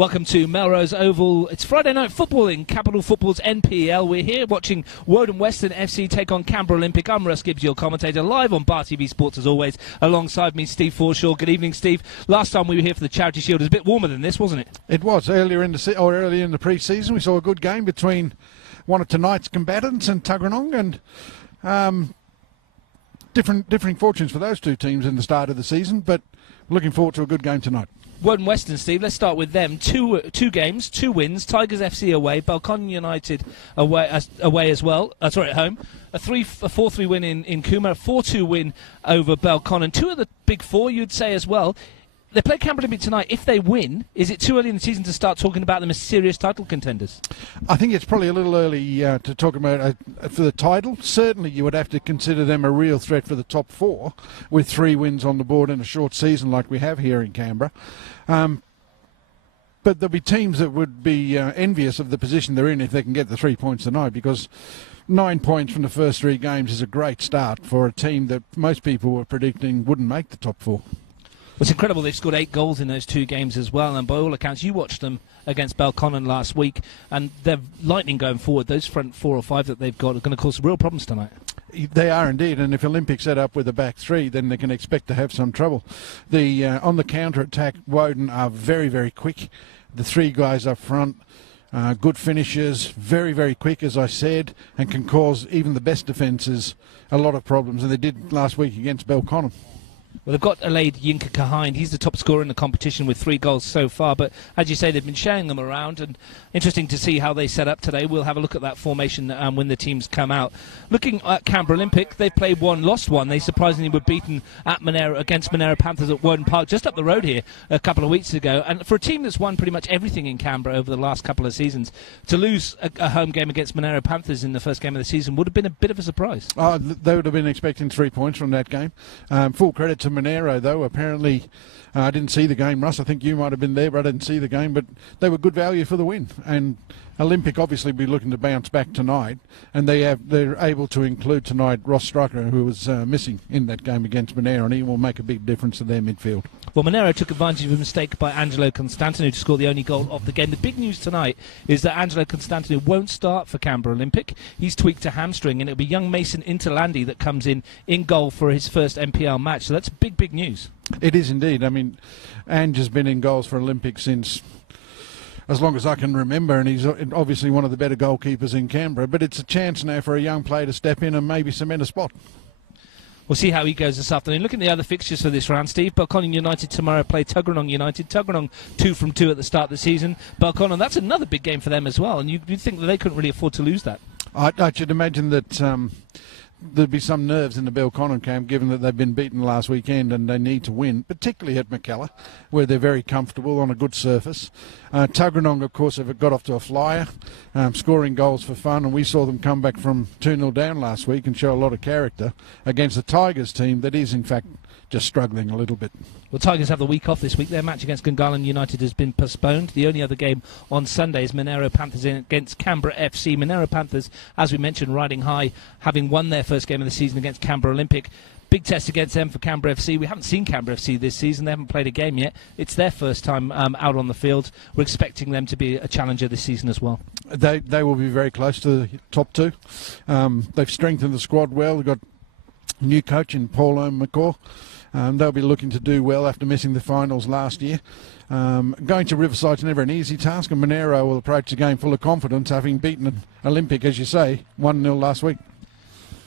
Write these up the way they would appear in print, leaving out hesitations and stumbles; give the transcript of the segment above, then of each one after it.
Welcome to Melrose Oval. It's Friday night football in Capital Football's NPL. We're here watching Woden Weston FC take on Canberra Olympic. I'm Russ Gibbs, your commentator, live on Bar TV Sports as always. Alongside me, Steve Forshaw. Good evening, Steve. Last time we were here for the Charity Shield, it was a bit warmer than this, wasn't it? It was. Early in the pre-season, we saw a good game between one of tonight's combatants and Tuggeranong, and differing fortunes for those two teams in the start of the season, but looking forward to a good game tonight. Woden Weston, Steve, let's start with them. Two games, 2 wins. Tigers FC away, Belconnen United away as well. At home. A 4-3 win in Cooma, a 4-2 win over Belconnen. Two of the big four, you'd say as well. They play Canberra Olympic tonight. If they win, is it too early in the season to start talking about them as serious title contenders? I think it's probably a little early to talk about for the title. Certainly you would have to consider them a real threat for the top 4 with 3 wins on the board in a short season like we have here in Canberra. But there'll be teams that would be envious of the position they're in if they can get the 3 points tonight, because 9 points from the first 3 games is a great start for a team that most people were predicting wouldn't make the top 4. It's incredible they've scored 8 goals in those 2 games as well, and by all accounts, you watched them against Belconnen last week, and they're lightning going forward. Those front 4 or 5 that they've got are going to cause real problems tonight. They are indeed, and if Olympic set up with a back 3, then they can expect to have some trouble. On the counter-attack, Woden are very, very quick. The 3 guys up front, good finishers, very, very quick, as I said, and can cause even the best defences a lot of problems, and they did last week against Belconnen. Well, they've got Alaid Yinka Kahind. He's the top scorer in the competition with 3 goals so far. But as you say, they've been showing them around, and interesting to see how they set up today. We'll have a look at that formation when the teams come out. Looking at Canberra Olympic, they played 1, lost 1. They surprisingly were beaten at against Monero Panthers at Woden Park just up the road here a couple of weeks ago. And for a team that's won pretty much everything in Canberra over the last couple of seasons, to lose a home game against Monero Panthers in the first game of the season would have been a bit of a surprise. They would have been expecting 3 points from that game. Full credit to Monero, though. Apparently, I didn't see the game, Russ. I think you might have been there, but I didn't see the game. But they were good value for the win. And Olympic obviously be looking to bounce back tonight, and they're able to include tonight Ross Striker, who was missing in that game against Monero, and he will make a big difference to their midfield. Well, Monero took advantage of a mistake by Angelo Constantino to score the only goal of the game. The big news tonight is that Angelo Constantino won't start for Canberra Olympic. He's tweaked a hamstring, and it'll be young Mason Interlandi that comes in goal for his first NPL match. So that's big news. It is indeed. I mean, Ange has been in goals for Olympic since as long as I can remember, and he's obviously one of the better goalkeepers in Canberra. But it's a chance now for a young player to step in and maybe cement a spot. We'll see how he goes this afternoon. Looking at the other fixtures for this round, Steve. Belconnen United tomorrow play Tuggeranong United. Tuggeranong 2 from 2 at the start of the season. Belconnen, that's another big game for them as well, and you'd think that they couldn't really afford to lose that. I should imagine that there'd be some nerves in the Belconnen camp, given that they've been beaten last weekend and they need to win, particularly at Mackellar, where they're very comfortable on a good surface. Tuggeranong, of course, have got off to a flyer, scoring goals for fun, and we saw them come back from 2-0 down last week and show a lot of character against the Tigers team that is, in fact, just struggling a little bit. Well, Tigers have the week off this week. Their match against Gungahlin United has been postponed. The only other game on Sunday is Monero Panthers against Canberra FC. Monero Panthers, as we mentioned, riding high, having won their first game of the season against Canberra Olympic. Big test against them for Canberra FC. We haven't seen Canberra FC this season. They haven't played a game yet. It's their first time out on the field. We're expecting them to be a challenger this season as well. They will be very close to the top 2. They've strengthened the squad well. They've got a new coach in Paulo McCaw. They'll be looking to do well after missing the finals last year. Going to Riverside's never an easy task, and Monero will approach the game full of confidence, having beaten Olympic, as you say, 1-0 last week.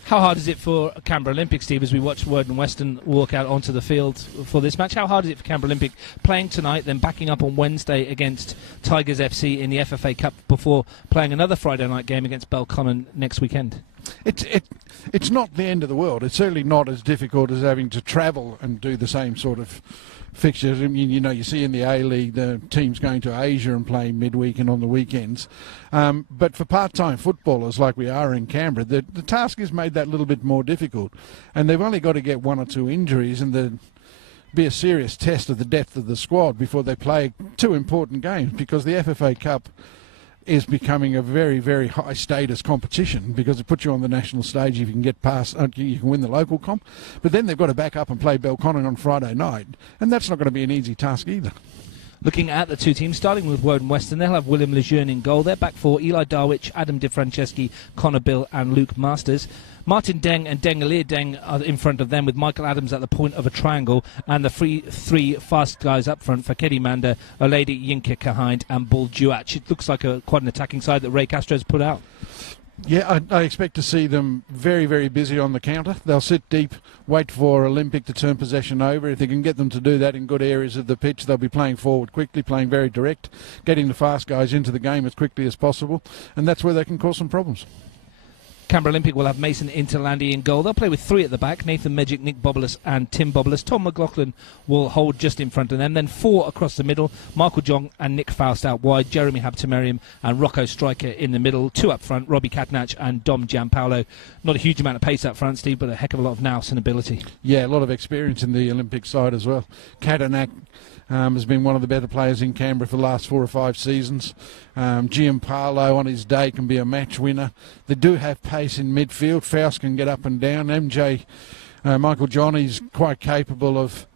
How hard is it for Canberra Olympic, Steve, as we watch Woden Weston walk out onto the field for this match? How hard is it for Canberra Olympic playing tonight, then backing up on Wednesday against Tigers FC in the FFA Cup before playing another Friday night game against Belconnen next weekend? It's not the end of the world. It's certainly not as difficult as having to travel and do the same sort of fixtures. I mean, you see in the A-League the teams going to Asia and playing midweek and on the weekends. But for part-time footballers like we are in Canberra, the task is made that little bit more difficult. And they've only got to get 1 or 2 injuries and be a serious test of the depth of the squad before they play 2 important games, because the FFA Cup is becoming a very, very high status competition because it puts you on the national stage if you can get past, you can win the local comp. But then they've got to back up and play Belconnen on Friday night, and that's not going to be an easy task either. Looking at the two teams, starting with Woden Weston, they'll have William Lejeune in goal. They're back four: Eli Darwich, Adam De Franceschi, Connor Bill and Luke Masters. Martin Deng and Dengalir Deng are in front of them, with Michael Adams at the point of a triangle, and the three fast guys up front for Keddy Manda, Oledi Yinka Kahind and Bull Duach. It looks like quite an attacking side that Ray Castro's put out. Yeah, I expect to see them very, very busy on the counter. They'll sit deep, wait for Olympic to turn possession over. If they can get them to do that in good areas of the pitch, they'll be playing forward quickly, playing very direct, getting the fast guys into the game as quickly as possible, and that's where they can cause some problems. Canberra Olympic will have Mason Interlandi in goal. They'll play with three at the back: Nathan Medjic, Nick Bobolas and Tim Bobolas. Tom McLaughlin will hold just in front of them. Then four across the middle: Michael Jong and Nick Faust out wide, Jeremy Habtemariam and Rocco Striker in the middle. Two up front: Robbie Katnach and Dom Gianpaolo. Not a huge amount of pace up front, Steve, but a heck of a lot of nous and ability. Yeah, a lot of experience in the Olympic side as well. Katnach has been one of the better players in Canberra for the last 4 or 5 seasons. Gianpaolo on his day can be a match winner. They do have pace in midfield. Faust can get up and down. Michael Johnny's quite capable of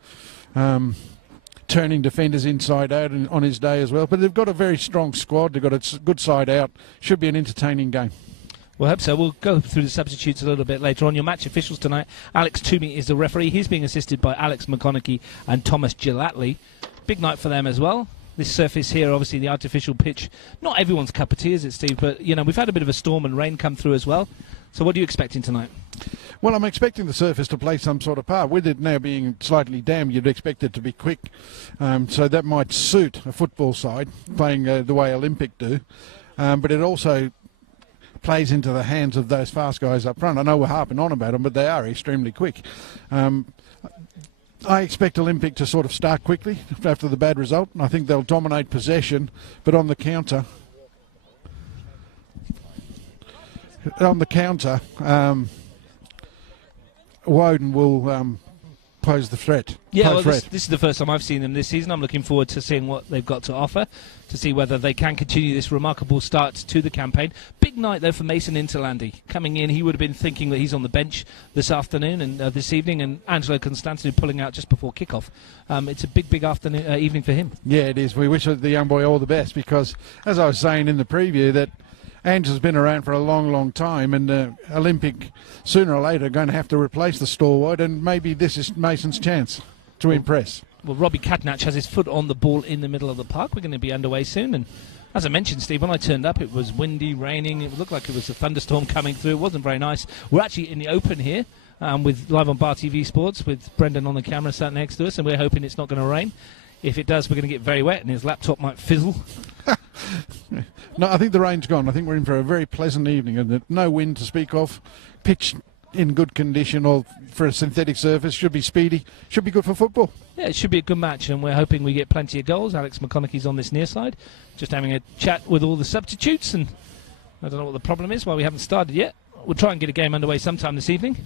turning defenders inside out on his day as well. But they've got a very strong squad. They've got a good side out. Should be an entertaining game. Well, I hope so. We'll go through the substitutes a little bit later on. Your match officials tonight: Alex Toomey is the referee. He's being assisted by Alex McConaughey and Thomas Gelatley. Big night for them as well. This surface here, obviously the artificial pitch, not everyone's cup of tea, is it, Steve? But, you know, we've had a bit of a storm and rain come through as well. So what are you expecting tonight? Well, I'm expecting the surface to play some sort of part. With it now being slightly damp, you'd expect it to be quick. So that might suit a football side, playing the way Olympic do. But it also plays into the hands of those fast guys up front. I know we're harping on about them, but they are extremely quick. I expect Olympic to sort of start quickly after the bad result, and I think they'll dominate possession, but on the counter, Woden will pose the threat. Yeah, well, this is the first time I've seen them this season. I'm looking forward to seeing what they've got to offer, to see whether they can continue this remarkable start to the campaign. Big night, though, for Mason Interlandi. Coming in, he would have been thinking that he's on the bench this afternoon and this evening, and Angelo Constantino pulling out just before kickoff. It's a big afternoon, evening for him. Yeah, it is. We wish the young boy all the best because, as I was saying in the preview, that Angela's been around for a long, long time, and Olympic sooner or later are going to have to replace the stalwart, and maybe this is Mason's chance to impress. Well, Robbie Katnach has his foot on the ball in the middle of the park. We're going to be underway soon, and as I mentioned, Steve, when I turned up, it was windy, raining. It looked like it was a thunderstorm coming through. It wasn't very nice. We're actually in the open here with live on Bar TV Sports with Brendan on the camera sat next to us, and we're hoping it's not going to rain. If it does, we're going to get very wet, and his laptop might fizzle. No, I think the rain's gone. I think we're in for a very pleasant evening, and no wind to speak of. Pitch in good condition, or for a synthetic surface, should be speedy, should be good for football. Yeah, it should be a good match, and we're hoping we get plenty of goals. Alex McConaughey's on this near side, just having a chat with all the substitutes, and I don't know what the problem is, why we haven't started yet. We'll try and get a game underway sometime this evening.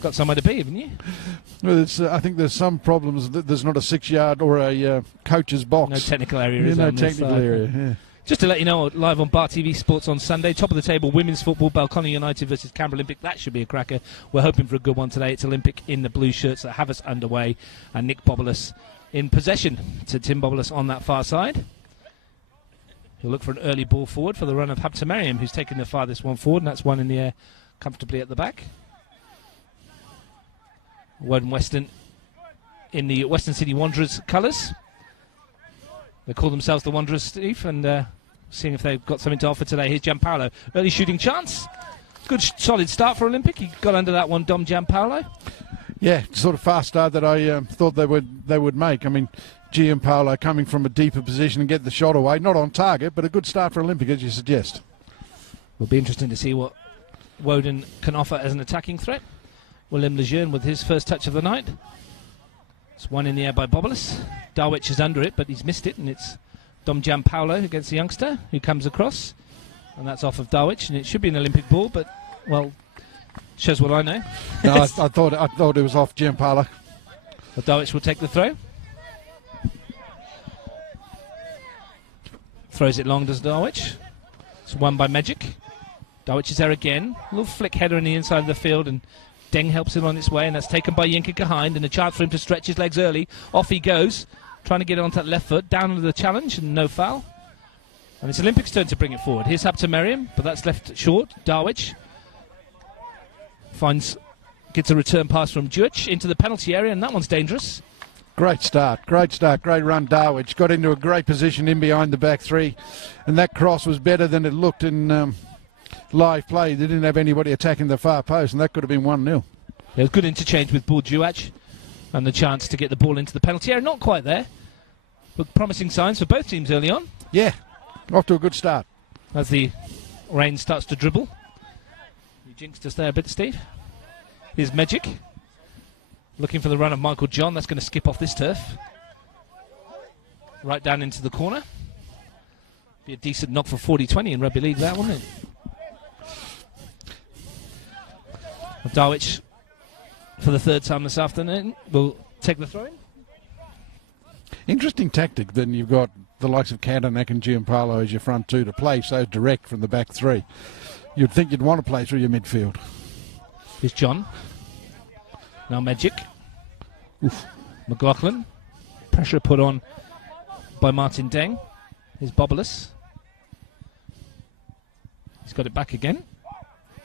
Got somewhere to be, haven't you? Well, I think there's some problems that there's not a 6-yard or a coach's box. No technical area. Yeah, no technical area. Yeah. Just to let you know, live on Bar TV Sports on Sunday, top of the table, women's football, Balcony United versus Canberra Olympic. That should be a cracker. We're hoping for a good one today. It's Olympic in the blue shirts that have us underway, and Nick Bobolas in possession to Tim Bobolas on that far side. He'll look for an early ball forward for the run of Habtemariam, who's taking the farthest one forward, and that's one in the air comfortably at the back. Woden Weston in the Western City Wanderers colours. They call themselves the Wanderers, Steve, and seeing if they've got something to offer today. Here's Gianpaolo. Early shooting chance. Good solid start for Olympic. He got under that one, Dom Gianpaolo. Yeah, sort of fast start that I thought they would make. I mean, Gianpaolo coming from a deeper position and get the shot away. Not on target, but a good start for Olympic, as you suggest. Will be interesting to see what Woden can offer as an attacking threat. William Lejeune with his first touch of the night. It's one in the air by Bobolas. Darwich is under it, but he's missed it, and it's Dom Gianpaolo against the youngster who comes across, and that's off of Darwich, and it should be an Olympic ball, but, well, shows what I know. No, I thought it was off Gianpaolo. But Darwich will take the throw. Throws it long, does Darwich. It's won by Medjic. Darwich is there again. A little flick header in the inside of the field, and Deng helps him on its way, and that's taken by Yinka Kahind, and a chance for him to stretch his legs early. Off he goes. trying to get it onto that left foot, down under the challenge, and no foul. And it's Olympics' turn to bring it forward. Here's Habtemariam, but that's left short. Darwich gets a return pass from Djurch into the penalty area, and that one's dangerous. Great start, great run. Darwich got into a great position in behind the back three, and that cross was better than it looked in live play. They didn't have anybody attacking the far post, and that could have been 1-0. There was good interchange with Bull Djurch, and the chance to get the ball into the penalty area. Not quite there, but promising signs for both teams early on. Yeah, off to a good start. As the rain starts to dribble. You jinxed us there a bit, Steve. Here's Magic. Looking for the run of Michael John. That's going to skip off this turf. Right down into the corner. Be a decent knock for 40-20 in rugby league, that, wouldn't it? Darwich, for the third time this afternoon, will take the throw-in. Interesting tactic. Then you've got the likes of Canberra and Giampaolo as your front two to play so direct from the back three. You'd think you'd want to play through your midfield. Here's John. Now Magic. Oof. McLaughlin. Pressure put on by Martin Deng. Here's Bobolus. He's got it back again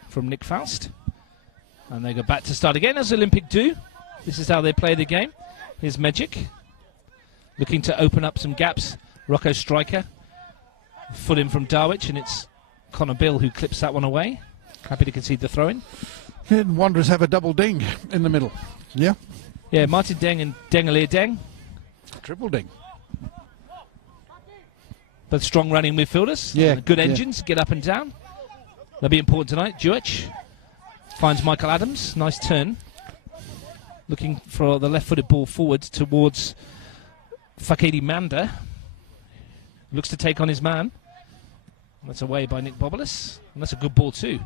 from Nick Faust. And they go back to start again, as Olympic do. This is how they play the game. Here's Magic. Looking to open up some gaps. Rocco Striker. Foot in from Darwich, and it's Connor Bill who clips that one away. Happy to concede the throw-in. And Wanderers have a double ding in the middle. Yeah? Yeah, Martin Deng and Dengalir Deng. Triple ding. Both strong running midfielders. Yeah. Good engines, get up and down. They'll be important tonight. Djurch finds Michael Adams. Nice turn. Looking for the left-footed ball forward towards Fakedi Manda. Looks to take on his man. That's away by Nick Bobolus. And that's a good ball too.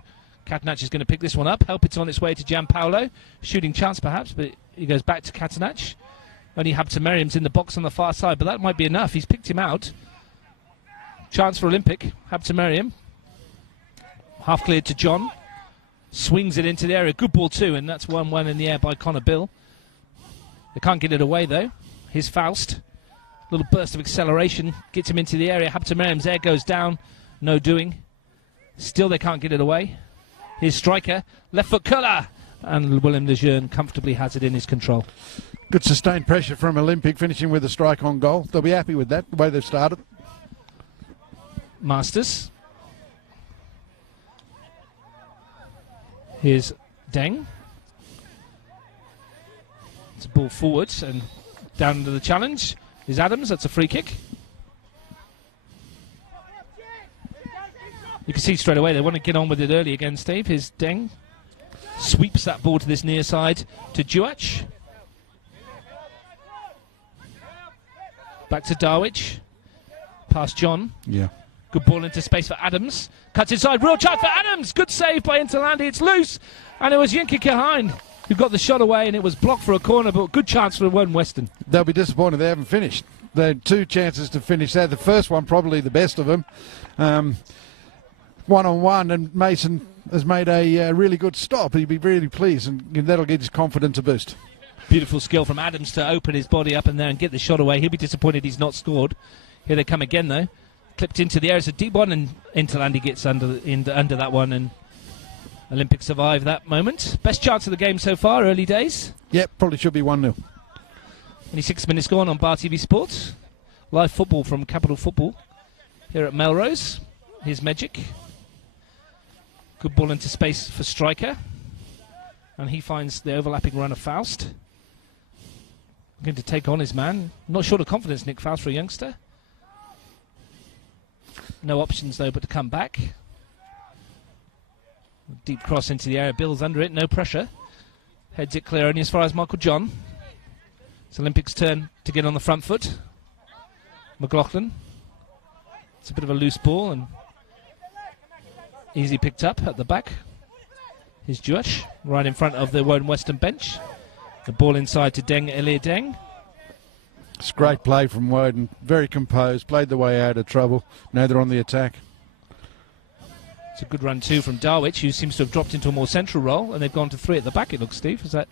Catenacci is going to pick this one up. Help it's on its way to Giampaolo. Shooting chance perhaps, but he goes back to Catenacci. Only Habtemariam's in the box on the far side, but that might be enough. He's picked him out. Chance for Olympic. Habtemariam. Half cleared to John. Swings it into the area. Good ball too, and that's 1-1 in the air by Connor Bill. They can't get it away though. Here's Faust. Little burst of acceleration. Gets him into the area. Habtemariam's air goes down. No doing. Still they can't get it away. Here's Striker. Left foot curler. And Willem Lejeune comfortably has it in his control. Good sustained pressure from Olympic, finishing with a strike on goal. They'll be happy with that, the way they've started. Masters. Here's Deng. It's a ball forward and down into the challenge. Here's Adams. That's a free kick. You can see straight away they want to get on with it early again, Steve. Here's Deng. Sweeps that ball to this near side to Djurch. Back to Darwich. Past John. Yeah. Good ball into space for Adams. Cuts inside. Real chance for Adams. Good save by Interlandi. It's loose. And it was Yinka Kahin who got the shot away, and it was blocked for a corner, but good chance for Woden Weston. They'll be disappointed they haven't finished. They had two chances to finish there. The first one probably the best of them. One-on-one, and Mason has made a really good stop. He'd be really pleased, and that'll give his confidence a boost. Beautiful skill from Adams to open his body up in there and get the shot away. He'll be disappointed he's not scored. Here they come again, though. Clipped into the air. It's a deep one, and Interlandi gets under that one, and Olympic survive that moment. Best chance of the game so far, early days. Yep, probably should be 1-0. Only 6 minutes gone on Bar TV Sports. Live football from Capital Football here at Melrose. Here's Magic. Good ball into space for Striker. And he finds the overlapping run of Faust. Going to take on his man. Not short of confidence, Nick Faust, for a youngster. No options, though, but to come back. Deep cross into the area. Bill's under it. No pressure. Heads it clear only as far as Michael John. It's Olympic's turn to get on the front foot. McLaughlin. It's a bit of a loose ball and easy picked up at the back. Here's Djurch right in front of the Woden Western bench. The ball inside to Dengalir Deng. It's great play from Woden. Very composed. Played the way out of trouble. Now they're on the attack. It's a good run too from Darwich, who seems to have dropped into a more central role, and they've gone to 3 at the back, it looks, Steve. Is that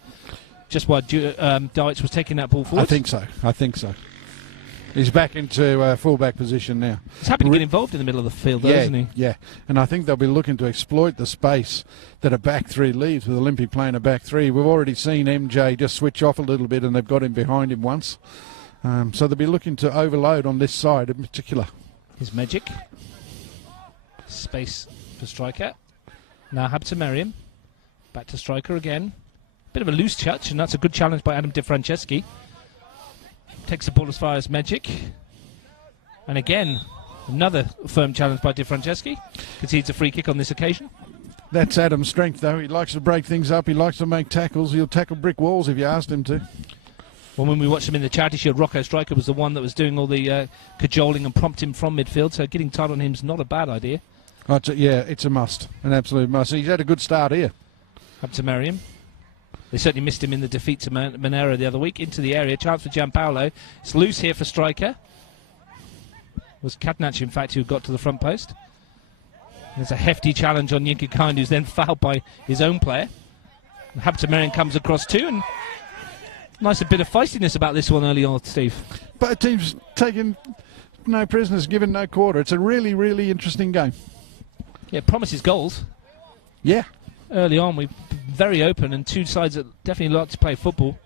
just why Darwich was taking that ball forward? I think so. He's back into full-back position now. He's happy to get involved in the middle of the field, though, isn't he? Yeah, and I think they'll be looking to exploit the space that a back three leaves with Olympic playing a back three. We've already seen MJ just switch off a little bit, and they've got him behind him once. So they'll be looking to overload on this side in particular. Here's Magic. Space for striker. Now Habtemariam. Back to striker again. Bit of a loose touch, and that's a good challenge by Adam Di Franceschi. Takes the ball as far as Magic. And again, another firm challenge by Di Franceschi. Concedes a free kick on this occasion. That's Adam's strength, though. He likes to break things up. He likes to make tackles. He'll tackle brick walls if you asked him to. Well, when we watched him in the Charity Shield, Rocco Striker was the one that was doing all the cajoling and prompting from midfield, so getting tight on him is not a bad idea. It's a must, an absolute must. He's had a good start here. Up to Merriam. They certainly missed him in the defeat to Monero the other week. Into the area, chance for Gianpaolo. It's loose here for striker. It was Katnach, in fact, who got to the front post. There's a hefty challenge on Yinka Kind, who's then fouled by his own player. Habtemariam comes across too, and nice a bit of feistiness about this one early on, Steve. Both teams taking no prisoners, given no quarter. It's a really, really interesting game. Yeah, it promises goals. Yeah. Early on, we're very open, and two sides that definitely like to play football.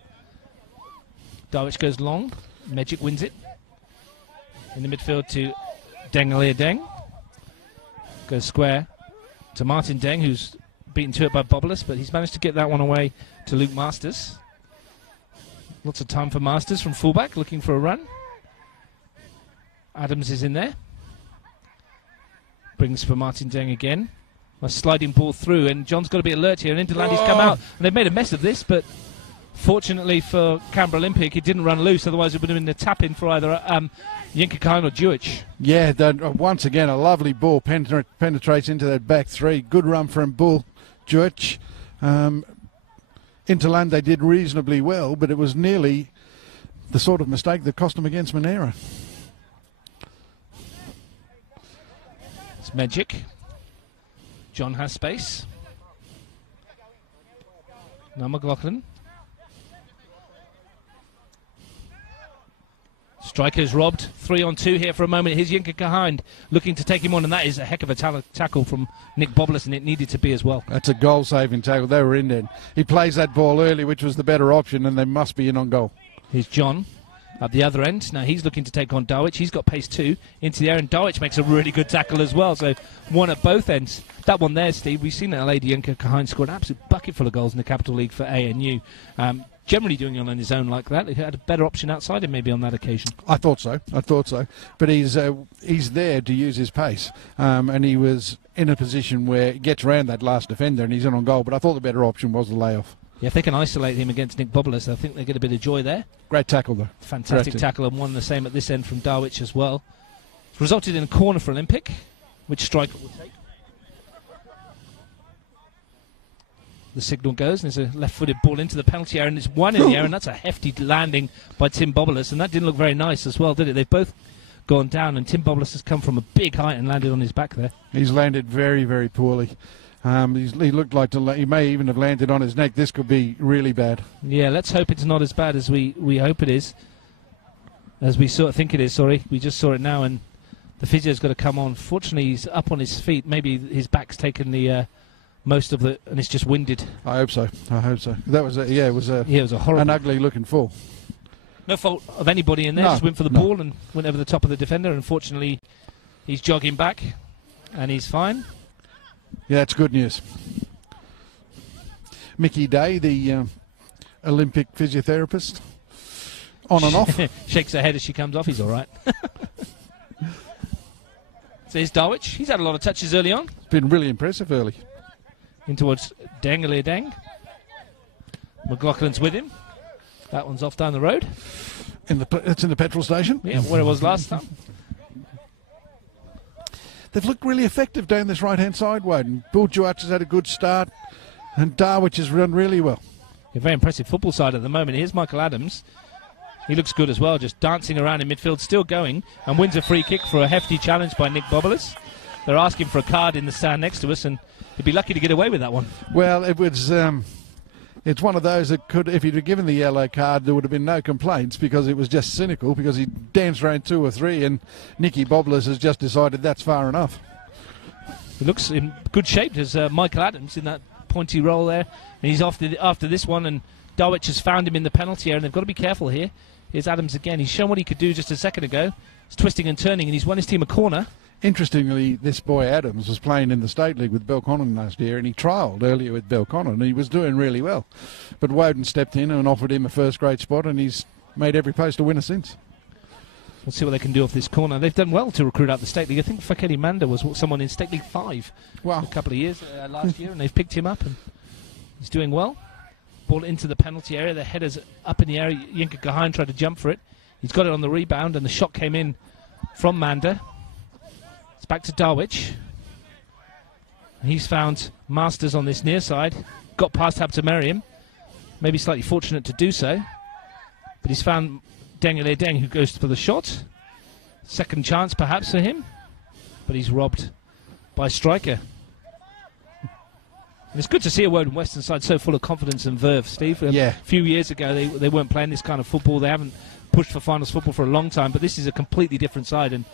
Darwich goes long. Magic wins it. In the midfield to Dengalir Deng. Goes square to Martin Deng, who's beaten to it by Bobulus, but he's managed to get that one away to Luke Masters. Lots of time for Masters from fullback, looking for a run. Adams is in there. Brings for Martin Deng again. A sliding ball through, and John's got to be alert here, and Interlandi's come out, and they've made a mess of this, but fortunately for Canberra Olympic, it didn't run loose, otherwise it would have been a tap-in for either Yinka Kind or Jewish. Yeah, once again, a lovely ball penetrates into that back three. Good run from Bull Jewish. Interland, they did reasonably well, but it was nearly the sort of mistake that cost them against Monero. It's Magic. John has space. Now McLaughlin. Striker's robbed. 3-on-2 here for a moment. Here's Yinka Kind looking to take him on, and that is a heck of a tackle from Nick Bobulus, and it needed to be as well. That's a goal-saving tackle. They were in there. He plays that ball early, which was the better option, and they must be in on goal. Here's John at the other end. Now he's looking to take on Darwich. He's got pace too into the air, and Darwich makes a really good tackle as well. So one at both ends. That one there, Steve, we've seen that lady Yinka Kind scored an absolute bucket full of goals in the Capital League for ANU. Generally doing it on his own like that. He had a better option outside him maybe on that occasion. I thought so. But he's there to use his pace. And he was in a position where he gets around that last defender and he's in on goal. But I thought the better option was the layoff. Yeah, if they can isolate him against Nick Bobulus, I think they get a bit of joy there. Great tackle, though. Fantastic tackle, and one the same at this end from Darwich as well. It's resulted in a corner for Olympic, which striker will take. The signal goes, and there's a left-footed ball into the penalty area, and there's one in the air, and that's a hefty landing by Tim Bobulus, and that didn't look very nice as well, did it? They've both gone down, and Tim Bobulus has come from a big height and landed on his back there. He's landed very, very poorly. He looked like he may even have landed on his neck. This could be really bad. Yeah, let's hope it's not as bad as we hope it is. As we sort of think it is, sorry. We just saw it now, and the physio's got to come on. Fortunately, he's up on his feet. Maybe his back's taken the most of the, and it's just winded. I hope so. That was it was a horrible, an ugly-looking fall. No fault of anybody in there. Just went for the ball and went over the top of the defender. Unfortunately, he's jogging back, and he's fine. Yeah, that's good news. Mickey Day, the Olympic physiotherapist, on and off. Shakes her head as she comes off. He's all right. So here's Darwich. He's had a lot of touches early on. It's been really impressive early. In towards Dengalir Deng. McLaughlin's with him. That one's off down the road. It's in the petrol station. Yeah, where it was last time. They've looked really effective down this right-hand side, Woden. Bull Juach has had a good start, and Darwich has run really well. A very impressive football side at the moment. Here's Michael Adams. He looks good as well, just dancing around in midfield, still going, and wins a free kick for a hefty challenge by Nick Bobulus. They're asking for a card in the stand next to us, and he'd be lucky to get away with that one. Well, it was It's one of those that could, if he'd have given the yellow card, there would have been no complaints because it was just cynical, because he danced around 2 or 3 and Nicky Bobblers has just decided that's far enough. He looks in good shape. There's Michael Adams in that pointy role there. And he's after this one, and Darwich has found him in the penalty area, and they've got to be careful here. Here's Adams again. He's shown what he could do just a second ago. He's twisting and turning, and he's won his team a corner. Interestingly, this boy Adams was playing in the State League with Belconnen last year, and he trialled earlier with Belconnen, and he was doing really well. But Woden stepped in and offered him a first-grade spot, and he's made every post a winner since. We'll see what they can do off this corner. They've done well to recruit out the State League. I think Fakedi Manda was someone in State League 5 a couple of years last year, and they've picked him up, and he's doing well. Ball into the penalty area. The header's up in the area. Yinka Gahain tried to jump for it. He's got it on the rebound, and the shot came in from Manda. It's back to Darwich. He's found Masters on this near side. Got past Habtemariam. Maybe slightly fortunate to do so. But he's found Dengele Deng, who goes for the shot. Second chance perhaps for him. But he's robbed by striker. And it's good to see a Woden Western side so full of confidence and verve, Steve. A few years ago they weren't playing this kind of football. They haven't pushed for finals football for a long time. But this is a completely different side. And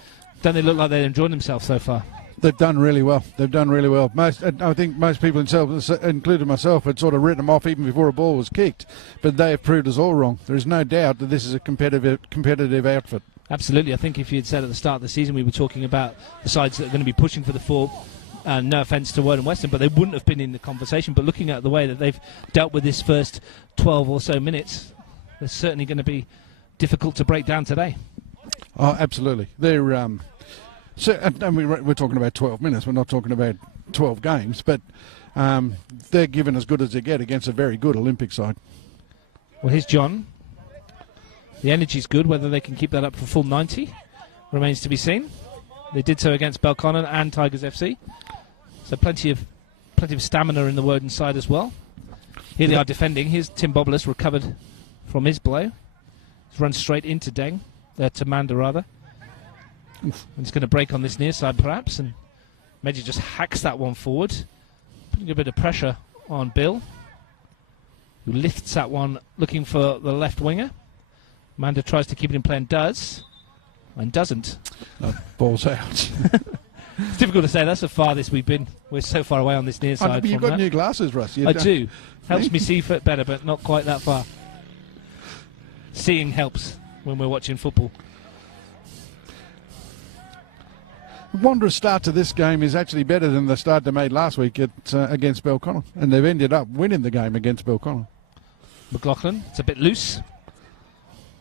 don't they look like they're enjoying themselves so far? They've done really well. They've done really well. I think most people, including myself, had sort of written them off even before a ball was kicked. But they have proved us all wrong. There is no doubt that this is a competitive outfit. Absolutely. I think if you'd said at the start of the season we were talking about the sides that are going to be pushing for the four, no offence to Woden Western, but they wouldn't have been in the conversation. But looking at the way that they've dealt with this first 12 or so minutes, they're certainly going to be difficult to break down today. Oh, absolutely. They're we're talking about 12 minutes. We're not talking about 12 games, but they're given as good as they get against a very good Olympic side. Well, here's John. The energy's good. Whether they can keep that up for full 90 remains to be seen. They did so against Belconnen and Tigers FC. So plenty of stamina in the Woden side as well. Here they are defending. Here's Tim Boblis recovered from his blow. He's run straight into Deng, to Manda rather. And it's going to break on this near side perhaps, and Medji just hacks that one forward, putting a bit of pressure on Bill, who lifts that one looking for the left winger. Manda tries to keep it in play and does, and doesn't. No, ball's out. It's difficult to say. That's the farthest we've been. We're so far away on this near side. But you've got new glasses, Russ. I do. Helps me see better, but not quite that far. Seeing helps when we're watching football. Wanderers' start to this game is actually better than the start they made last week against Belconnen, and they've ended up winning the game against Belconnen. McLaughlin, it's a bit loose,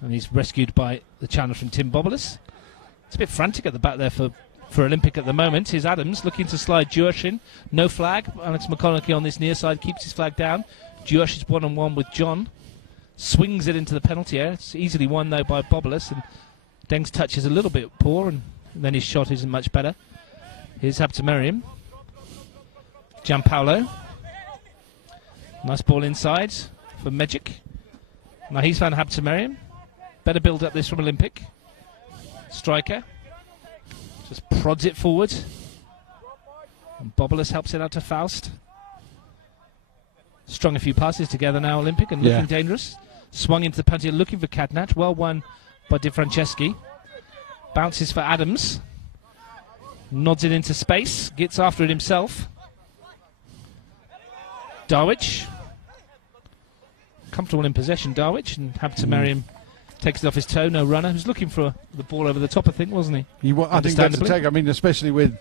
and he's rescued by the challenge from Tim Boblis. It's a bit frantic at the back there for Olympic at the moment. Here's Adams looking to slide Jursch in. No flag. Alex McConaughey on this near side keeps his flag down. Jursch is one-on-one with John. Swings it into the penalty area. It's easily won, though, by Boblis, and Deng's touch is a little bit poor, and then his shot isn't much better. Here's Habtemariam. Gianpaolo. Nice ball inside for Megic. Now he's found Habtemariam. Better build up this from Olympic. Striker. Just prods it forward. And Bobulus helps it out to Faust. Strung a few passes together now, Olympic, and looking dangerous. Swung into the penalty, looking for Cadnach. Well won by Di Franceschi. Bounces for Adams. Nods it into space. Gets after it himself. Darwich. Comfortable in possession, Darwich. And Habtemariam takes it off his toe. No runner. He was looking for the ball over the top, I think, wasn't he? I think that's the take. I mean, especially with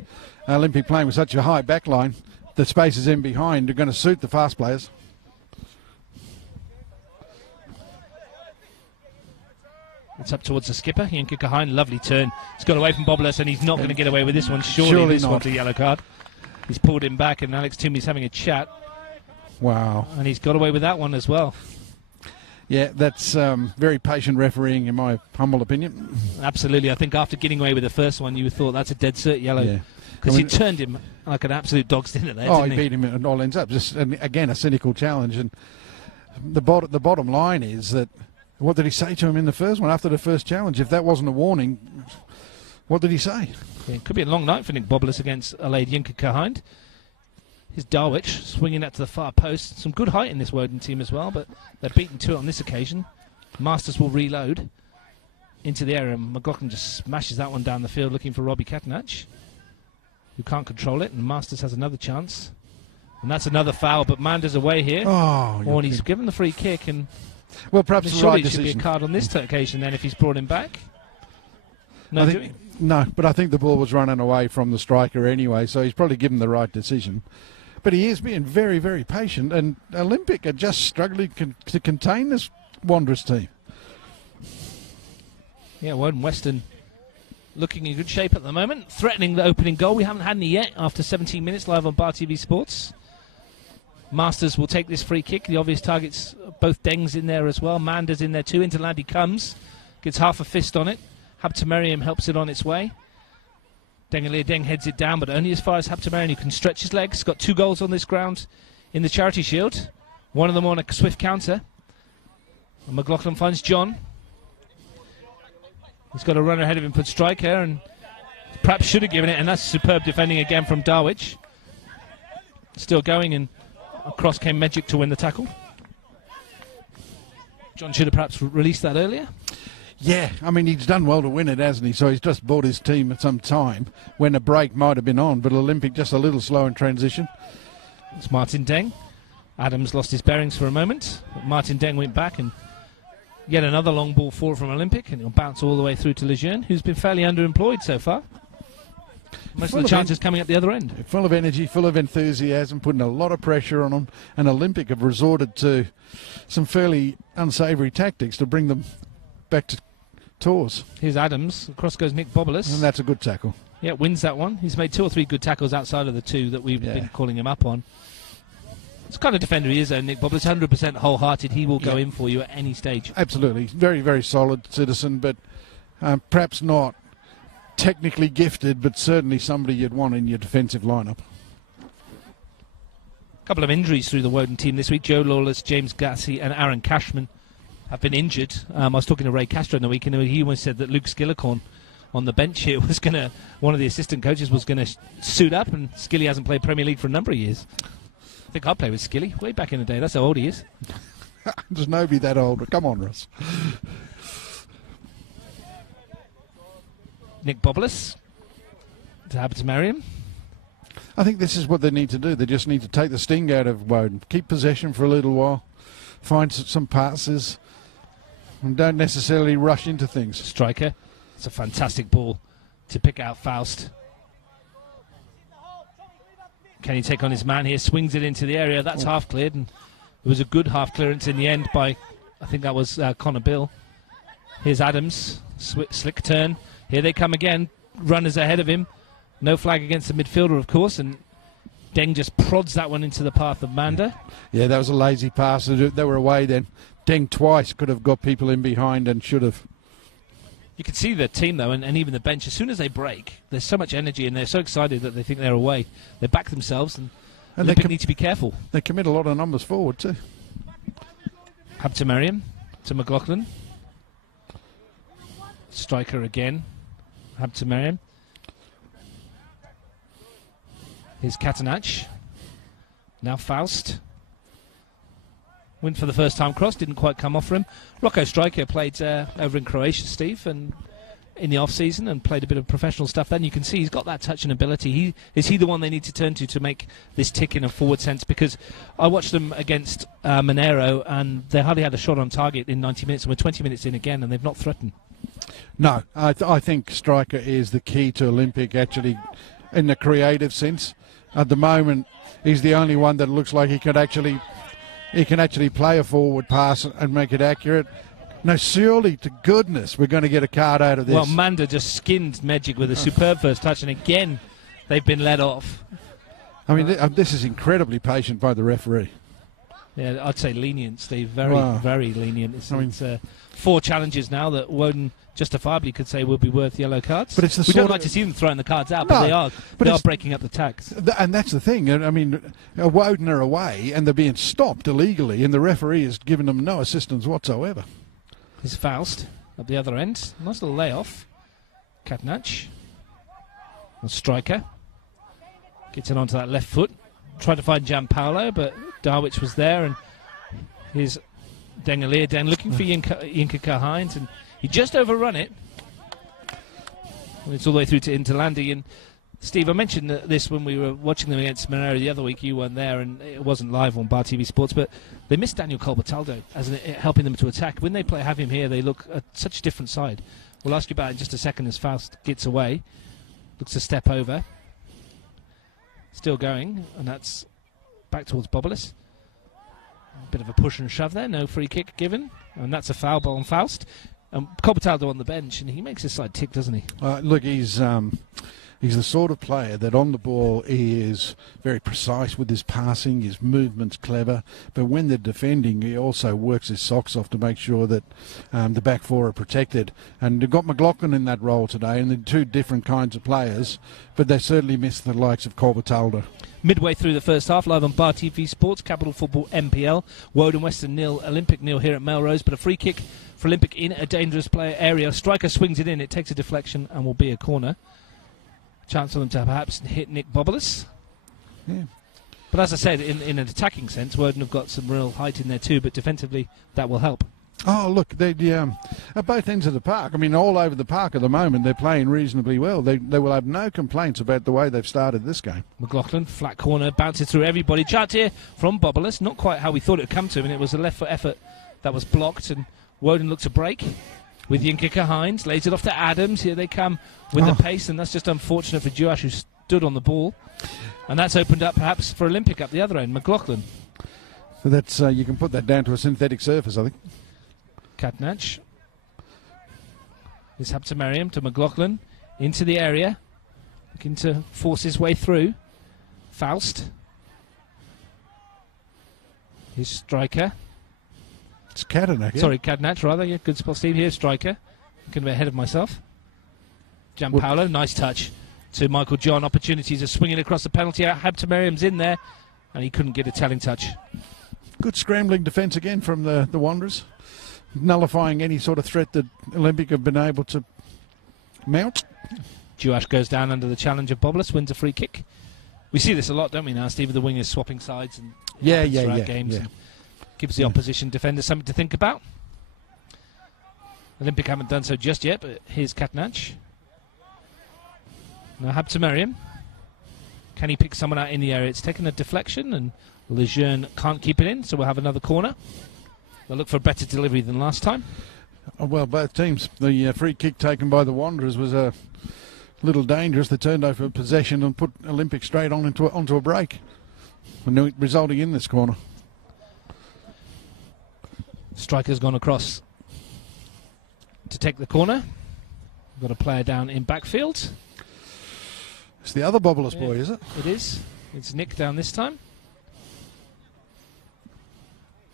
Olympic playing with such a high back line, the spaces in behind are going to suit the fast players. It's up towards the skipper, Yinka Kahain. Lovely turn. He's got away from Bobulus, and he's not going to get away with this one. Surely this one's a yellow card. He's pulled him back, and Alex Toomey's having a chat. Wow. And he's got away with that one as well. Yeah, that's very patient refereeing, in my humble opinion. Absolutely. I think after getting away with the first one, you thought that's a dead cert yellow. Because he turned him like an absolute dog's dinner there, didn't he? Beat him at all ends up. Just, again, a cynical challenge. And the bottom line is that, what did he say to him in the first one, after the first challenge? If that wasn't a warning, what did he say? Yeah, it could be a long night for Nick Bobulus against Alaid Yinka Kahind. Here's Darwich swinging that to the far post. Some good height in this Woden team as well, but they're beaten to it on this occasion. Masters will reload into the area, and McLaughlin just smashes that one down the field looking for Robbie Catanach, who can't control it, and Masters has another chance. And that's another foul, but Mander's away here. Oh, and he's given the free kick, and well, perhaps the surely right it should decision. be a card on this occasion then if he's brought him back. No, but I think the ball was running away from the striker anyway, so he's probably given the right decision. But he is being very, very patient, and Olympic are just struggling to contain this Wanderers team. Yeah, Woden Weston looking in good shape at the moment, threatening the opening goal. We haven't had any yet after 17 minutes live on Bar TV Sports. Masters will take this free kick. The obvious targets, both Deng's in there as well. Mander's in there too. Interland he comes, gets half a fist on it. Habtemariam helps it on its way. Dengalir Deng heads it down, but only as far as Habtemariam, who can stretch his legs. Got 2 goals on this ground in the Charity Shield. One of them on a swift counter. And McLaughlin finds John. He's got a runner ahead of him, put striker, and perhaps should have given it, and that's superb defending again from Darwich. Still going, and across came Magic to win the tackle. John should have perhaps released that earlier. Yeah, I mean, he's done well to win it, hasn't he? So he's just bought his team at some time when a break might have been on, but Olympic just a little slow in transition. It's Martin Deng. Adams lost his bearings for a moment, but Martin Deng went back, and yet another long ball forward from Olympic, and it'll bounce all the way through to Lejeune, who's been fairly underemployed so far. Most of the chances coming at the other end. Full of energy, full of enthusiasm, putting a lot of pressure on them, and Olympic have resorted to some fairly unsavoury tactics to bring them back to tours. Here's Adams. Across goes Nick Bobolis. And that's a good tackle. Yeah, wins that one. He's made 2 or 3 good tackles outside of the 2 that we've been calling him up on. It's the kind of defender he is, though, Nick Bobolis. 100% wholehearted. He will go in for you at any stage. Absolutely. Very, very solid citizen, but perhaps not technically gifted, but certainly somebody you'd want in your defensive lineup. A couple of injuries through the Woden team this week. Joe Lawless, James Gassie and Aaron Cashman have been injured. I was talking to Ray Castro in the week, and he almost said that Luke Skillicorn on the bench here was going to, one of the assistant coaches was going to suit up, and Skilly hasn't played Premier League for a number of years. I think I played with Skilly way back in the day. That's how old he is. There's nobody that old, but come on, Russ. Nick Bobolis to Habtemariam. I think this is what they need to do. They just need to take the sting out of Woden, keep possession for a little while, find some passes, and don't necessarily rush into things. Striker. It's a fantastic ball to pick out Faust. Can he take on his man here? Swings it into the area. That's half cleared, and it was a good half clearance in the end by, I think that was Connor Bill. Here's Adams. Slick turn. Here they come again. Runners ahead of him. No flag against the midfielder, of course, and Deng just prods that one into the path of Mander. Yeah, that was a lazy pass. They were away then. Deng twice could have got people in behind and should have. You can see the team, though, and even the bench, as soon as they break, there's so much energy, and they're so excited that they think they're away. They back themselves, and they need to be careful. They commit a lot of numbers forward, too. Habtemariam to McLaughlin. Striker again. Habtemariam. Here's Catanach. Now Faust. Win for the first time cross, didn't quite come off for him. Rocco Striker played over in Croatia, Steve, and in the off-season, and played a bit of professional stuff. Then you can see he's got that touch and ability. Is he the one they need to turn to make this tick in a forward sense? Because I watched them against Monero, and they hardly had a shot on target in 90 minutes, and we're 20 minutes in again, and they've not threatened. No, I think Striker is the key to Olympic, actually, in the creative sense. At the moment, he's the only one that looks like he can actually play a forward pass and make it accurate. No, surely to goodness we're going to get a card out of this. Well, Manda just skinned Magic with a superb first touch, and again they've been let off. I mean, this is incredibly patient by the referee. Yeah, I'd say lenient, Steve. Very lenient. It's 4 challenges now that Woden justifiably could say will be worth yellow cards. But we don't like to see them throwing the cards out, but they are breaking up the tax. And that's the thing. I mean, Woden are away and they're being stopped illegally, and the referee has given them no assistance whatsoever. Here's Faust at the other end. Nice little layoff. Catanach. And Striker. Gets it onto that left foot. tried to find Gianpaolo, but Darwich was there, and here's Dengalir Den looking for Yinka Kahines, and he just overrun it. And it's all the way through to Interlandi. And Steve, I mentioned this when we were watching them against Monera the other week. You weren't there, and it wasn't live on Bar TV Sports, but they missed Daniel Colbertaldo as helping them to attack. When they have him here, they look at such a different side. We'll ask you about it in just a second as Faust gets away. Looks to step over. Still going, and that's back towards Bobolis. A bit of a push and shove there, no free kick given, and that's a foul ball on Faust. Colbertaldo on the bench, and he makes his side tick, doesn't he? Look, he's the sort of player that on the ball is very precise with his passing, his movement's clever, but when they're defending, he also works his socks off to make sure that the back four are protected. And they've got McLaughlin in that role today, and they're two different kinds of players, but they certainly missed the likes of Colbertaldo. Midway through the first half, live on Bar TV Sports, Capital Football NPL, Woden Weston 0, Olympic 0 here at Melrose, but a free kick for Olympic in a dangerous player area. Striker swings it in, it takes a deflection and will be a corner. Chance for them to perhaps hit Nick Bobolis. Yeah. But as I said, in an attacking sense, Woden have got some real height in there too, but defensively that will help. Oh, look, at both ends of the park, I mean, all over the park at the moment, they're playing reasonably well. They will have no complaints about the way they've started this game. McLaughlin, flat corner, bounces through everybody. Chance here from Bobolis, not quite how we thought it would come to him, and it was a left foot effort that was blocked, and Woden looks to break with Yinka Kahines, lays it off to Adams. Here they come with the pace, and that's just unfortunate for Duash, who stood on the ball. And that's opened up perhaps for Olympic up the other end. McLaughlin. So that's you can put that down to a synthetic surface, I think. Katnach. This Habtemariam to McLaughlin. Into the area. Looking to force his way through. Faust. His striker. It's Katnach, yeah? Sorry, Katnach, rather. Yeah, good spot, Steve. Here, striker. Looking a bit ahead of myself. Gianpaolo, nice touch to Michael John. Opportunities of swinging across the penalty area. Habtemariam's in there, and he couldn't get a telling touch. Good scrambling defence again from the Wanderers, nullifying any sort of threat that Olympic have been able to mount. Duash goes down under the challenge of Bobolis, wins a free kick. We see this a lot, don't we now, Steve, with the wingers swapping sides and throughout games. And gives the opposition defender something to think about. Olympic haven't done so just yet, but here's Katnach. Now Habtemariam. Can he pick someone out in the area? It's taken a deflection, and Lejeune can't keep it in, so we'll have another corner. They'll look for a better delivery than last time. Oh, well, both teams. The free kick taken by the Wanderers was a little dangerous. They turned over possession and put Olympic straight on onto a break, and resulting in this corner. Striker's gone across to take the corner. We've got a player down in backfield. It's the other Bobolis boy, is it? It is. It's Nick down this time.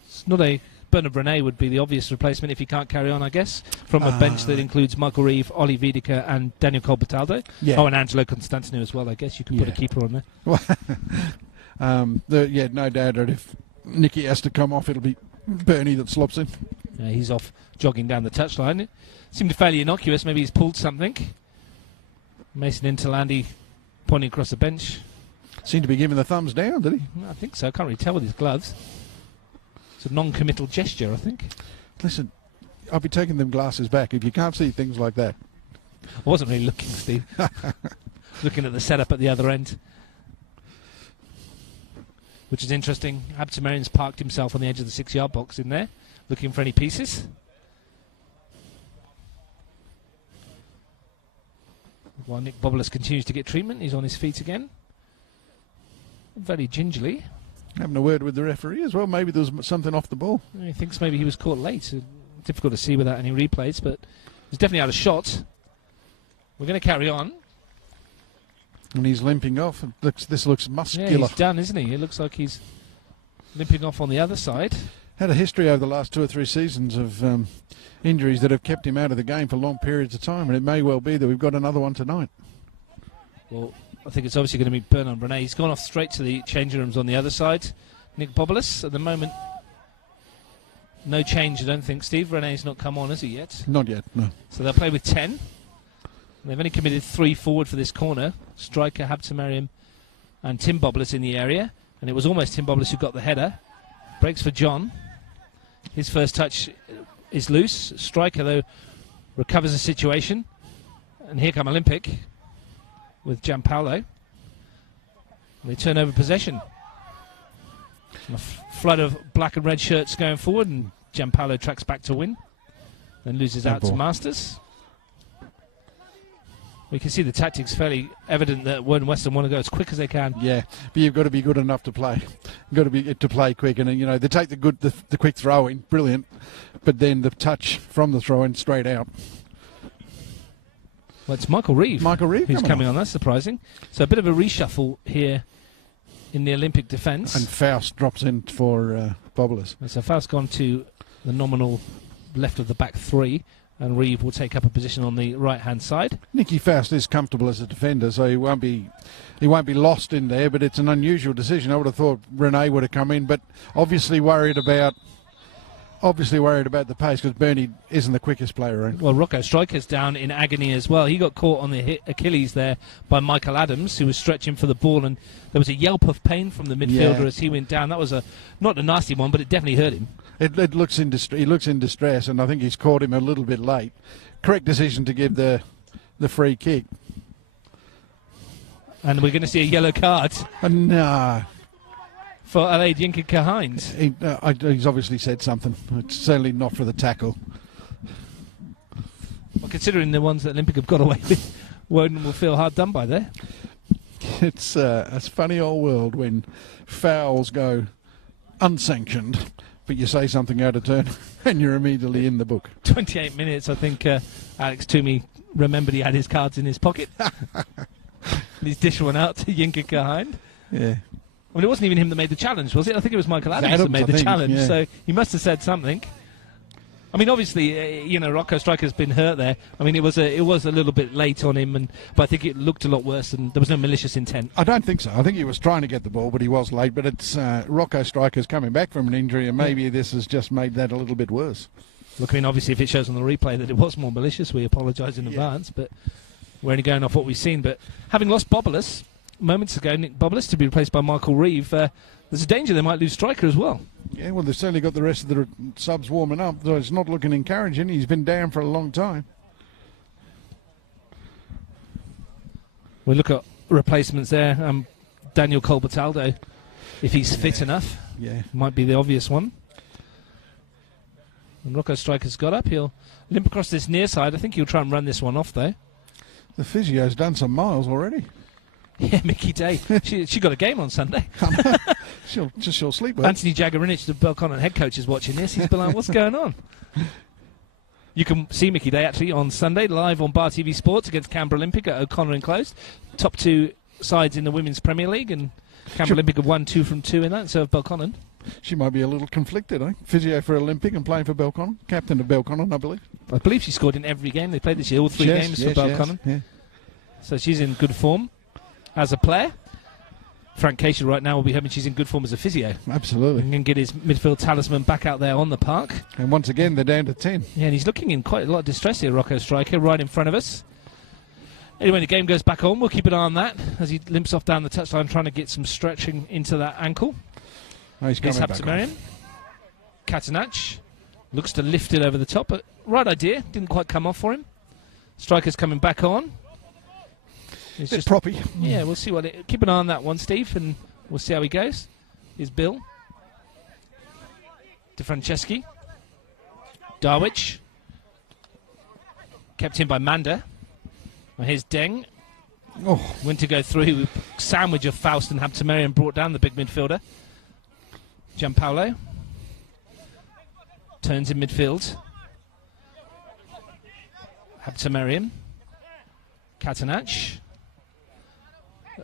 It's not a... Bernard René would be the obvious replacement if he can't carry on, I guess, from a bench that includes Michael Reeve, Ollie Wiedeke and Daniel Colbertaldo. Yeah. Oh, and Angelo Constantino as well, I guess. You could put a keeper on there. No doubt that if Nicky has to come off, it'll be Bernie that slops in. Yeah, he's off jogging down the touchline. It seemed fairly innocuous. Maybe he's pulled something. Mason Interlandi pointing across the bench. Seemed to be giving the thumbs down, did he? I think so. I can't really tell with his gloves. It's a non-committal gesture, I think. Listen, I'll be taking them glasses back if you can't see things like that. I wasn't really looking, Steve. Looking at the setup at the other end. Which is interesting. Habtemariam's parked himself on the edge of the 6-yard box in there, looking for any pieces. While Nick Bobolis continues to get treatment, he's on his feet again. Very gingerly. Having a word with the referee as well. Maybe there was something off the ball. He thinks maybe he was caught late. Difficult to see without any replays, but he's definitely out of shot. We're going to carry on. And he's limping off. This looks muscular. Yeah, he's done, isn't he? It looks like he's limping off on the other side. Had a history over the last 2 or 3 seasons of injuries that have kept him out of the game for long periods of time, and it may well be that we've got another one tonight. Well, I think it's obviously going to be Bernard René. He's gone off straight to the changing rooms on the other side. Nick Bobolis, at the moment, no change, I don't think. Steve, René's not come on, has he yet? Not yet, no. So they'll play with 10. They've only committed 3 forward for this corner. Striker, Habtemariam and Tim Bobolis in the area. And it was almost Tim Bobblis who got the header. Breaks for John. His first touch is loose. Striker, though, recovers the situation. And here come Olympic with Gianpaolo. They turn over possession. A flood of black and red shirts going forward, and Gianpaolo tracks back to win. Then loses out to Masters. We can see the tactics fairly evident that Weston want to go as quick as they can. Yeah, but you've got to be good enough to play. You've got to be to play quick, and you know they take the quick throw in, brilliant, but then the touch from the throw in straight out. Well, it's Michael Reeve. Michael Reeve who's coming on. That's surprising. So a bit of a reshuffle here in the Olympic defence. And Faust drops in for Bobblis. So Faust gone to the nominal left of the back three. And Reeve will take up a position on the right-hand side. Nicky Faust is comfortable as a defender, so he won't be lost in there. But it's an unusual decision. I would have thought Rene would have come in, but obviously worried about the pace because Bernie isn't the quickest player around. Well, Rocco Striker's down in agony as well. He got caught on the Achilles there by Michael Adams, who was stretching for the ball, and there was a yelp of pain from the midfielder as he went down. That was not a nasty one, but it definitely hurt him. He looks in distress, and I think he's caught him a little bit late. Correct decision to give the free kick. And we're going to see a yellow card. No. For Alaid Yinka-Hines. He's obviously said something. It's certainly not for the tackle. Well, considering the ones that Olympic have got away with, Woden will feel hard done by there. It's a funny old world when fouls go unsanctioned, but you say something out of turn and you're immediately in the book. 28 minutes, I think Alex Toomey remembered he had his cards in his pocket. He's dished one out to Yinka-Hines. Yeah. I mean, it wasn't even him that made the challenge, was it? I think it was Michael Adams that made the challenge, so he must have said something. I mean, obviously, Rocco Striker's been hurt there. I mean, it was a little bit late on him, but I think it looked a lot worse, and there was no malicious intent. I don't think so. I think he was trying to get the ball, but he was late. But it's Rocco Striker's coming back from an injury, and maybe this has just made that a little bit worse. Look, I mean, obviously, if it shows on the replay that it was more malicious, we apologise in advance, but we're only going off what we've seen. But having lost Bobblis moments ago, Nick Bobblis to be replaced by Michael Reeve, there's a danger they might lose Striker as well. Yeah, well, they've certainly got the rest of the subs warming up, so it's not looking encouraging. He's been down for a long time. We look at replacements there. Daniel Colbertaldo, if he's fit enough, might be the obvious one. And Rocco Striker's got up. He'll limp across this near side. I think he'll try and run this one off, though. The physio's done some miles already. Yeah, Mickey Day. She got a game on Sunday. she'll sleep well. Anthony Jagarinich, the Belconnen head coach, is watching this. He's been like, what's going on? You can see Mickey Day actually on Sunday live on Bar TV Sports against Canberra Olympic at O'Connor Enclosed. Top two sides in the Women's Premier League, and Canberra Olympic have won 2 from 2 in that, so have Belconnen. She might be a little conflicted, eh? Physio for Olympic and playing for Belconnen. Captain of Belconnen, I believe. I believe she scored in every game they played this year, all 3 games for Belconnen. Yeah. So she's in good form as a player. Frank Casey right now will be hoping she's in good form as a physio. Absolutely. And can get his midfield talisman back out there on the park. And once again, they're down to 10. Yeah, and he's looking in quite a lot of distress here, Rocco Striker, right in front of us. Anyway, the game goes back on. We'll keep an eye on that as he limps off down the touchline, trying to get some stretching into that ankle. Oh, he's coming back on. Catanach looks to lift it over the top, but right idea. Didn't quite come off for him. Striker's coming back on. It's just proppy. Yeah, we'll see keep an eye on that one, Steve, and we'll see how he goes. Here's Bill. De Franceschi. Darwich. Kept in by Manda. Well, here's Deng. Oh. Went to go through with sandwich of Faust and Habtemeri and brought down the big midfielder. Gianpaolo. Turns in midfield. Habtemeri. Catanach.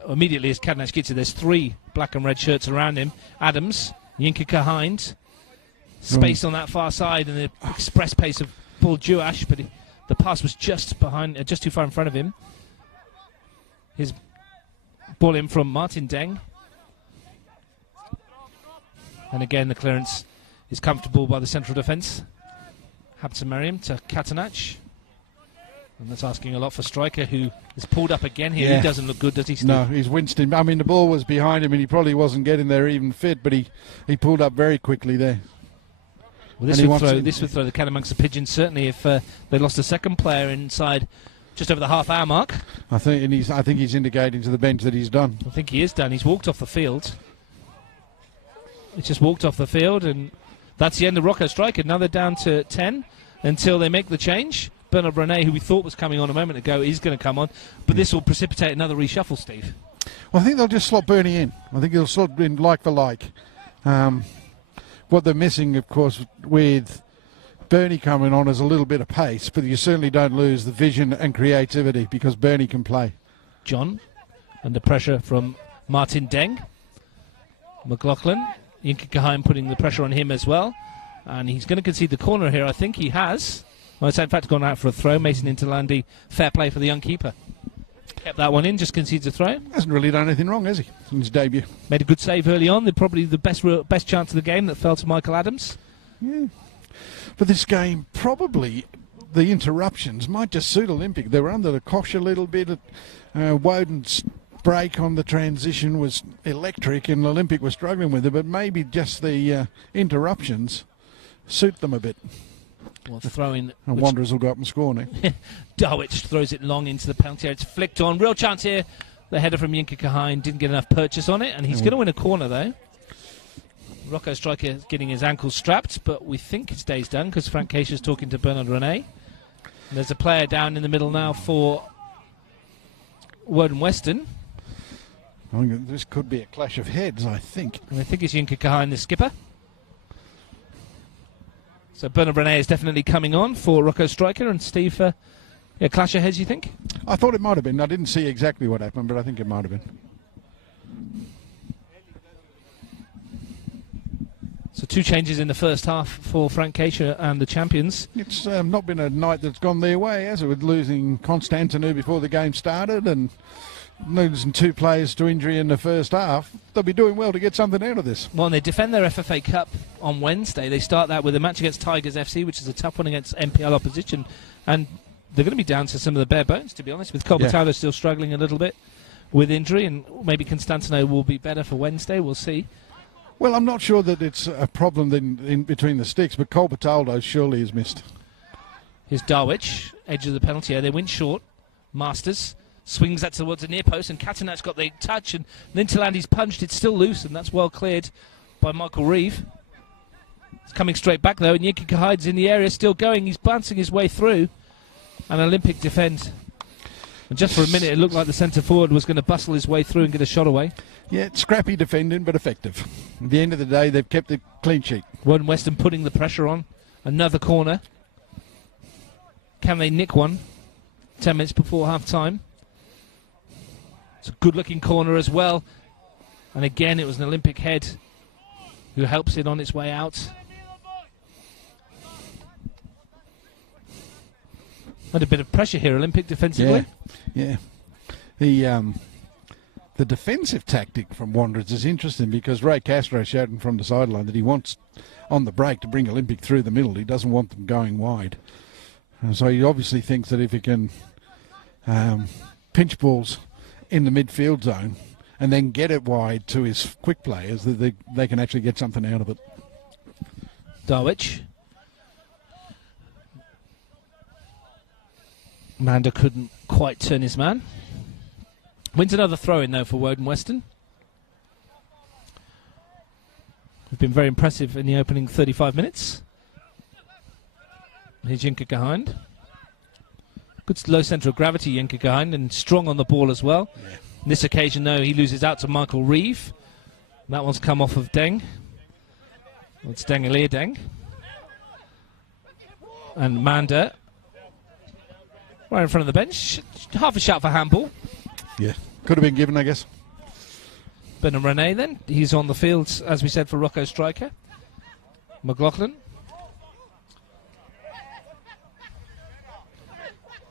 Immediately as Catanach gets it, there's 3 black and red shirts around him. Adams, Yinka-Hines, space on that far side, and the express pace of Paul Duash, but the pass was just too far in front of him. His ball in from Martin Deng, and again the clearance is comfortable by the central defence. Habtemeri to Catanach. And that's asking a lot for striker, who is pulled up again here. Yeah. He doesn't look good, does he, Steve? No, he's Winston. I mean, the ball was behind him and he probably wasn't getting there even fit, but he pulled up very quickly there. Well, this would throw the cat amongst the pigeons, certainly, if they lost a second player inside just over the half-hour mark. I think he's indicating to the bench that he's done. I think he is done. He's walked off the field. He's just walked off the field, and that's the end of Rocco Striker. Now they're down to 10 until they make the change. Bernard René, who we thought was coming on a moment ago, is going to come on. But this will precipitate another reshuffle, Steve. Well, I think they'll just slot Bernie in. I think he'll slot in like for like. What they're missing, of course, with Bernie coming on is a little bit of pace, but you certainly don't lose the vision and creativity because Bernie can play. John, under pressure from Martin Deng. McLaughlin, Yinka Kaheim putting the pressure on him as well. And he's going to concede the corner here. I think he has. Well, it's in fact gone out for a throw. Mason Interlandi, fair play for the young keeper. Kept that one in, just concedes a throw. Hasn't really done anything wrong, has he, in his debut? Made a good save early on. Probably the best chance of the game that fell to Michael Adams. Yeah. But this game, probably the interruptions might just suit Olympic. They were under the cosh a little bit. Woden's break on the transition was electric and Olympic was struggling with it, but maybe just the interruptions suit them a bit. Well, throwing. And Wanderers will go up and score now. Darwich throws it long into the penalty area. It's flicked on. Real chance here. The header from Yinka Kaheim didn't get enough purchase on it, and he's going to win a corner, though. Rocco Striker is getting his ankle strapped, but we think his day's done because Frank Keisha's talking to Bernard René. And there's a player down in the middle now for Woden Weston. I think this could be a clash of heads, I think. And I think it's Yinka Kaheim, the skipper. So Bernard René is definitely coming on for Rocco Striker. And Steve, clash of heads, you think? I thought it might have been. I didn't see exactly what happened, but I think it might have been. So 2 changes in the first half for Frank Keisha and the champions. It's not been a night that's gone their way, has it, with losing Constantinu before the game started and losing 2 players to injury in the first half. They'll be doing well to get something out of this. Well, they defend their FFA Cup on Wednesday. They start that with a match against Tigers FC, which is a tough one against NPL opposition. And they're going to be down to some of the bare bones, to be honest, with Colbertalo still struggling a little bit with injury, and maybe Constantino will be better for Wednesday. We'll see. Well, I'm not sure that it's a problem in between the sticks, but Colbertaldo surely is missed. Here's Darwich, edge of the penalty area. They win short. Masters swings that towards the near post, and Catanac's got the touch, and Lintalandi's punched. It's still loose, and that's well cleared by Michael Reeve. It's coming straight back, though, and Yinka Kaheim's in the area, still going. He's bouncing his way through, and Olympic defend. And just for a minute, it looked like the centre forward was going to bustle his way through and get a shot away. Yeah, it's scrappy defending, but effective. At the end of the day, they've kept the clean sheet. Woden Weston putting the pressure on. Another corner. Can they nick one? 10 minutes before half-time. It's a good-looking corner as well. And again, it was an Olympic head who helps it on its way out. Had a bit of pressure here, Olympic defensively. Yeah. The defensive tactic from Wanderers is interesting because Ray Castro shouted from the sideline that he wants on the break to bring Olympic through the middle. He doesn't want them going wide. And so he obviously thinks that if he can pinch balls in the midfield zone and then get it wide to his quick players, that they can actually get something out of it. Darwich. Manda couldn't quite turn his man. Wins another throw-in, though, for Woden Weston. They've been very impressive in the opening 35 minutes. Here's Yinka Kaheim. Good low centre of gravity, Yinka Kaheim, and strong on the ball as well. Yeah. On this occasion, though, he loses out to Michael Reeve. That one's come off of Deng. Well, it's Dengalir Deng. And Manda, right in front of the bench. Half a shout for handball. Yeah, could have been given, I guess. Bernard René, then. He's on the field, as we said, for Rocco Striker. McLaughlin.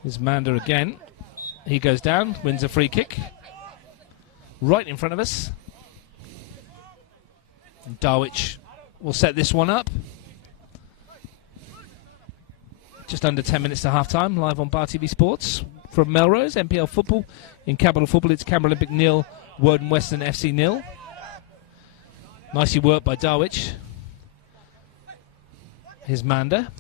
Here's Manda again. He goes down, wins a free kick. Right in front of us. And Darwich will set this one up. Just under 10 minutes to half-time, live on Bar TV Sports from Melrose, NPL football. In Capital Football, it's Canberra Olympic 0, Woden Weston FC 0. Nicely worked by Darwich. Here's Manda.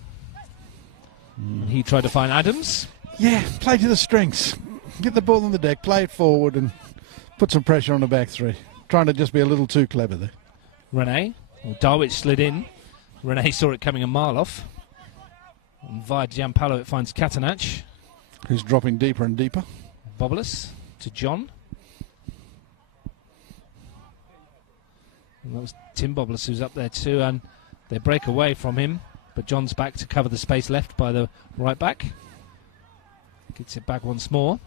And he tried to find Adams. Yeah, play to the strengths. Get the ball on the deck, play it forward and put some pressure on the back three. Trying to just be a little too clever there. Rene. Well, Darwich slid in. Rene saw it coming a mile off. And via Giampaolo it finds Catanach. Who's dropping deeper and deeper. Bobulus to John. And that was Tim Bobulus who's up there too, and they break away from him, but John's back to cover the space left by the right back. Gets it back once more.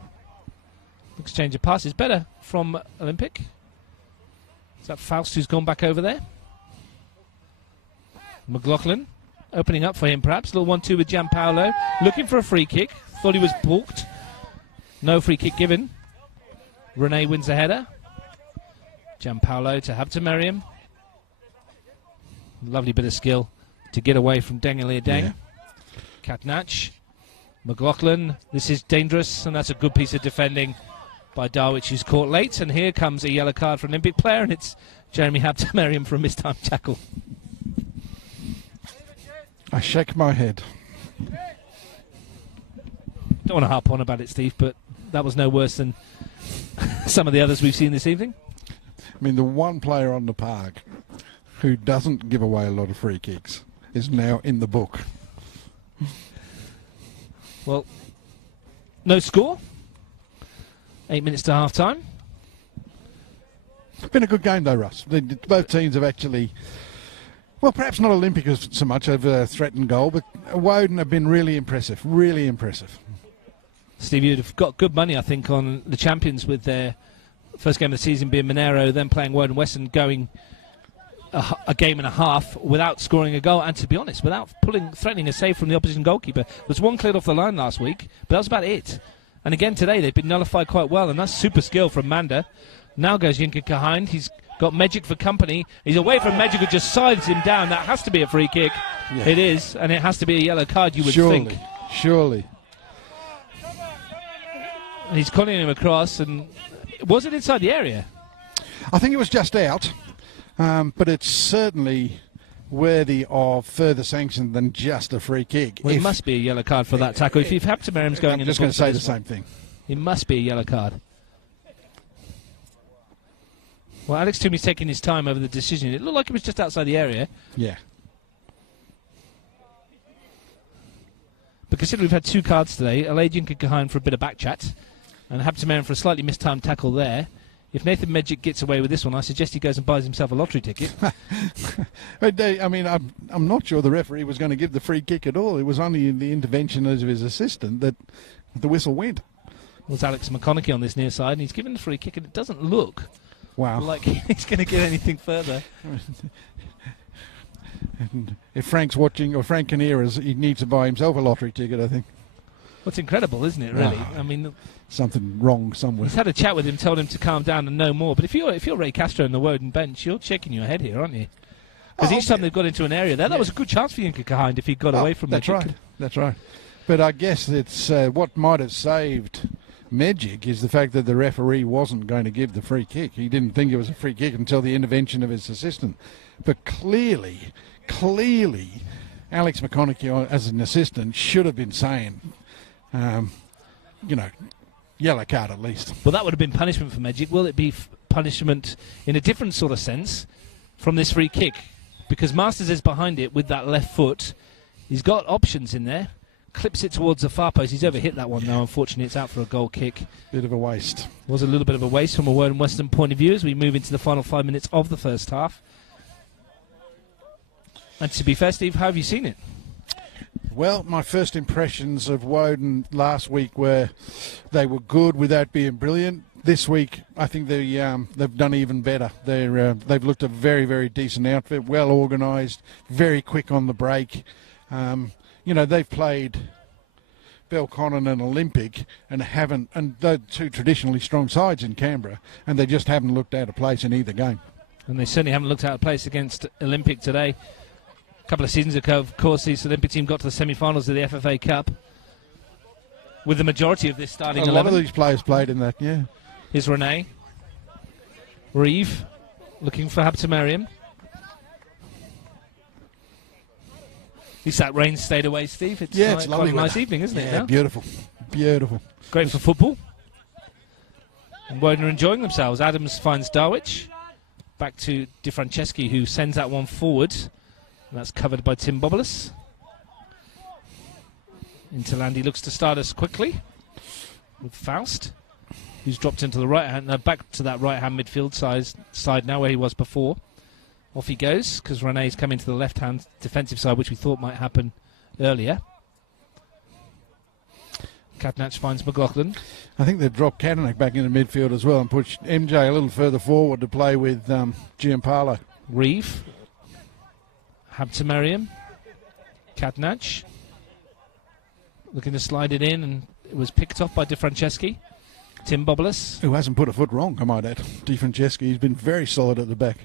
Exchange of passes better from Olympic. Is that Faust who's gone back over there? McLaughlin opening up for him perhaps. Little 1-2 with Giampaolo. Looking for a free kick. Thought he was balked. No free kick given. Rene wins the header. Giampaolo to Habtemariam. Lovely bit of skill to get away from Dengalir Deng. Yeah. Catanach. McLaughlin. This is dangerous, and that's a good piece of defending by Darwich, who's caught late. And here comes a yellow card for an Olympic player, and it's Jeremy Habtemariam for a mistimed tackle. I shake my head. Don't want to harp on about it, Steve, but that was no worse than some of the others we've seen this evening. I mean, the one player on the park who doesn't give away a lot of free kicks is now in the book. Well, no score. 8 minutes to half-time. Been a good game, though, Russ. Both teams have actually... Well, perhaps not Olympic so much over threatened goal, but Woden have been really impressive, really impressive. Steve, you'd have got good money, I think, on the champions with their first game of the season being Monero, then playing Woden Weston, going a game and a half without scoring a goal, and to be honest, without threatening a save from the opposition goalkeeper. There was one cleared off the line last week, but that was about it. And again today, they've been nullified quite well, and that's super skill from Manda. Now goes Yinka Kahind. He's got Magic for company. He's away from Magic, who just sides him down. That has to be a free kick. Yeah. It is, and it has to be a yellow card, you would think. Surely. And he's calling him across, and was it inside the area? I think it was just out, but it's certainly worthy of further sanction than just a free kick. Well, it must be a yellow card for that tackle. If Habtemariam's going in, I'm just going to say the same thing. It must be a yellow card. Well, Alex Toomey's taking his time over the decision. It looked like it was just outside the area. Yeah. But considering we've had 2 cards today, Aladian could go home for a bit of back chat, and Habtemariam for a slightly mistimed tackle there. If Nathan Magic gets away with this one, I suggest he goes and buys himself a lottery ticket. I mean, I'm not sure the referee was going to give the free kick at all. It was only in the intervention of his assistant that the whistle went. Well, it's Alex McConaughey on this near side, and he's given the free kick, and it doesn't look like he's going to get anything further. And if Frank's watching, or Frank Kinnear, he needs to buy himself a lottery ticket, I think. What's incredible, isn't it, really? Oh, I mean, something wrong somewhere. He's had a chat with him, told him to calm down and no more. But if you're Ray Castro in the Woden bench, you're shaking your head here, aren't you? Because each time they've got into an area there, that was a good chance for Yinka Kahind if he got away from That's Magic. right. That's right. But I guess it's what might have saved Magic is the fact that the referee wasn't going to give the free kick. He didn't think it was a free kick until the intervention of his assistant. But clearly, Alex McConaughey as an assistant should have been saying, yellow card at least. Well, that would have been punishment for Magic. Will it be punishment in a different sort of sense from this free kick? Because Masters is behind it with that left foot. He's got options in there. Clips it towards the far post. He's overhit that one now. Unfortunately, it's out for a goal kick. Bit of a waste. Was a little bit of a waste from a Woden Western point of view as we move into the final 5 minutes of the first half. And to be fair, Steve, how have you seen it? Well, my first impressions of Woden last week were they were good without being brilliant. This week, I think they've done even better. They've looked a very, very decent outfit, well organised, very quick on the break. They've played Belconnen and Olympic and they're 2 traditionally strong sides in Canberra, and they just haven't looked out of place in either game. And they certainly haven't looked out of place against Olympic today. A couple of seasons ago, of course, the Olympic team got to the semi-finals of the FFA Cup with the majority of this starting 11. A lot of these players played in that, yeah. Here's Renee. Reeve looking for Habtemariam. At least that rain stayed away, Steve. It's it's lovely. Quite a nice evening, isn't it? Yeah, now? beautiful. Beautiful. Great for football. And Woden are enjoying themselves. Adams finds Darwich. Back to Di Franceschi, who sends that one forward. And that's covered by Tim Bobolas. Interlandi looks to start us quickly with Faust, who's dropped into the right hand, back to that right hand midfield side now where he was before. Off he goes because Renee's coming to the left hand defensive side, which we thought might happen earlier. Katnach finds McLaughlin. I think they've dropped Katnach back into midfield as well and pushed MJ a little further forward to play with Giampaolo. Reeve. Habtemariam. Katnach. Looking to slide it in, and it was picked off by Di Franceschi. Tim Bobolas. Who hasn't put a foot wrong, I might add. Di Franceschi, he's been very solid at the back.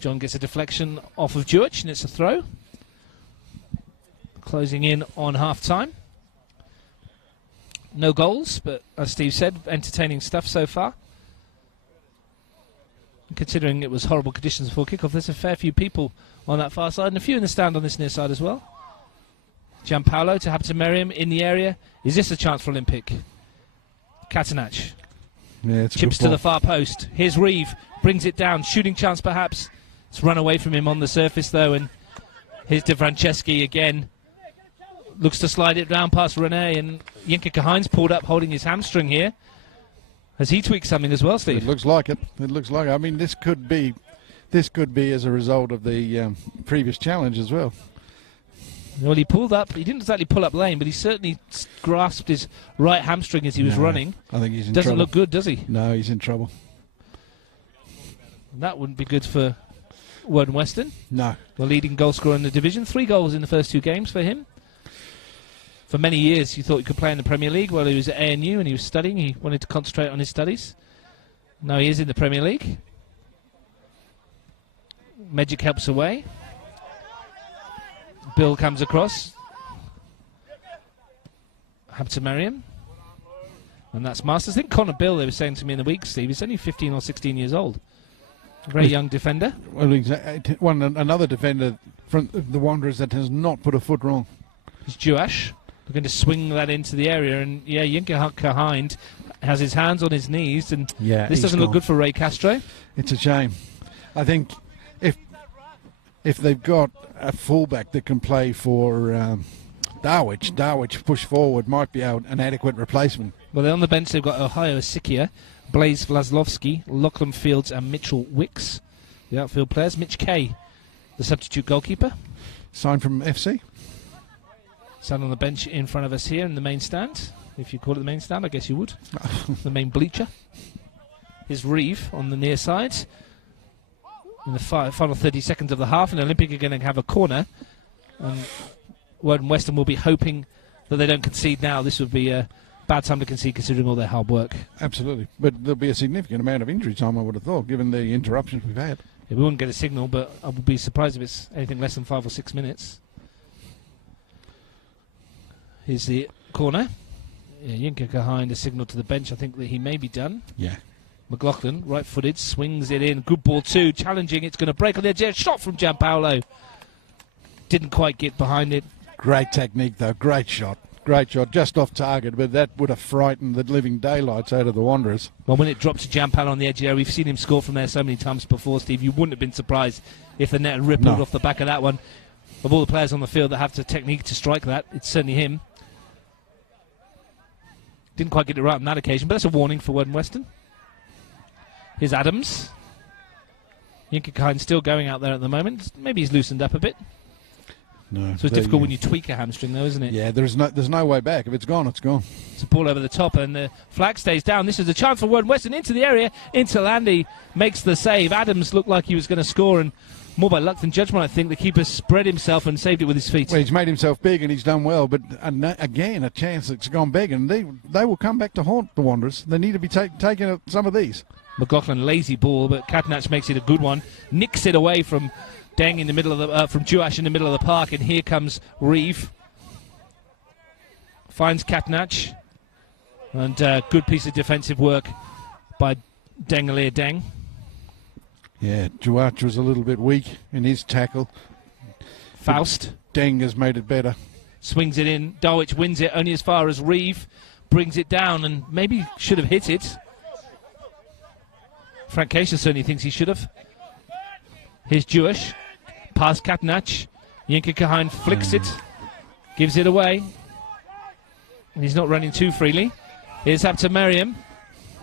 John gets a deflection off of Jewich, and it's a throw. Closing in on half-time. No goals, but as Steve said, entertaining stuff so far. Considering it was horrible conditions before kickoff, there's a fair few people on that far side and a few in the stand on this near side as well. Giampaolo to Habtemariam in the area. Is this a chance for Olympic? Katnach. Yeah, it's a chips to the far post. Here's Reeve. Brings it down. Shooting chance perhaps. It's run away from him on the surface though, and here's Di Franceschi again. Looks to slide it down past Rene, and Yinka Kahines pulled up holding his hamstring here. Has he tweaked something as well, Steve? It looks like it. It looks like it. I mean, this could be as a result of the previous challenge as well. Well, he pulled up. He didn't exactly pull up lane, but he certainly grasped his right hamstring as he was running. I think he's in Doesn't trouble. look good, does he? No, he's in trouble. That wouldn't be good for Woden Weston. No. The leading goal scorer in the division. 3 goals in the first 2 games for him. For many years, you thought he could play in the Premier League while he was at ANU and he was studying. He wanted to concentrate on his studies. Now he is in the Premier League. Magic helps away. Bill comes across. Habtemariam. And that's Masters. I think Connor Bill, they were saying to me in the week, Steve, he's only 15 or 16 years old. A very young defender. Well, another defender from the Wanderers that has not put a foot wrong. It's Juash. We're going to swing that into the area, and yeah, Yinka Kahind has his hands on his knees, and this doesn't look good for Ray Castro. It's a shame. I think if they've got a fullback that can play for Darwich push forward might be an adequate replacement. Well, on the bench they've got Ohio Asikia, Blaze Vlaslovsky, Lachlan Fields, and Mitchell Wicks, the outfield players. Mitch Kay, the substitute goalkeeper. Signed from FC. Sat on the bench in front of us here in the main stand. If you call it the main stand, I guess you would. The main bleacher. Here's Reeve on the near side. In the final 30 seconds of the half, and Olympic are going to have a corner. And Woden Weston will be hoping that they don't concede now. This would be a bad time to concede considering all their hard work. Absolutely. But there'll be a significant amount of injury time, I would have thought, given the interruptions we've had. Yeah, we wouldn't get a signal, but I would be surprised if it's anything less than 5 or 6 minutes. Here's the corner. Yeah, Yinka Kahind a signal to the bench. I think that he may be done. Yeah. McLaughlin, right-footed, swings it in. Good ball too, challenging. It's going to break on the edge. Shot from Giampaolo. Didn't quite get behind it. Great technique, though. Great shot. Great shot. Just off target, but that would have frightened the living daylights out of the Wanderers. Well, when it dropped to Giampaolo on the edge there, we've seen him score from there so many times before, Steve. You wouldn't have been surprised if the net had rippled off the back of that one. Of all the players on the field that have the technique to strike that, it's certainly him. Didn't quite get it right on that occasion, but that's a warning for Woden Weston. Here's Adams. Yinka Kahind still going out there at the moment. Maybe he's loosened up a bit. No. So it's difficult when you tweak a hamstring, though, isn't it? Yeah, there's no way back. If it's gone, it's gone. It's a ball over the top, and the flag stays down. This is a chance for Woden Weston into the area. Interlandi makes the save. Adams looked like he was going to score, and more by luck than judgment, I think. The keeper spread himself and saved it with his feet. Well, he's made himself big, and he's done well. But again, a chance that's gone big, and they will come back to haunt the Wanderers. They need to be taking some of these. McLaughlin, lazy ball, but Katnach makes it a good one. Nicks it away from Deng in the middle of the from Juash in the middle of the park, and here comes Reeve. Finds Katnach, and good piece of defensive work by Dengalir Deng. Yeah, Juach was a little bit weak in his tackle. Faust. Deng has made it better. Swings it in. Darwich wins it only as far as Reeve. Brings it down and maybe should have hit it. Frank Keisha certainly thinks he should have. Here's Jewish. Past Katnach. Yinka Kahan flicks it. Gives it away. And he's not running too freely. Here's Abta Merriam.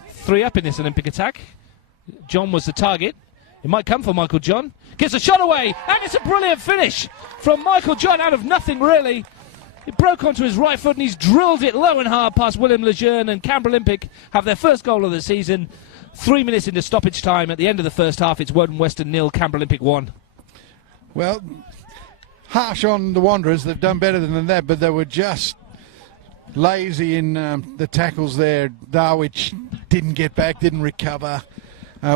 3 up in this Olympic attack. John was the target. It might come for Michael John. Gets a shot away. And it's a brilliant finish from Michael John out of nothing, really. It broke onto his right foot and he's drilled it low and hard past William Lejeune, and Canberra Olympic have their first goal of the season. 3 minutes into stoppage time. At the end of the first half, it's Woden Weston 0, Canberra Olympic 1. Well, harsh on the Wanderers. They've done better than that, but they were just lazy in the tackles there. Darwich didn't get back, didn't recover.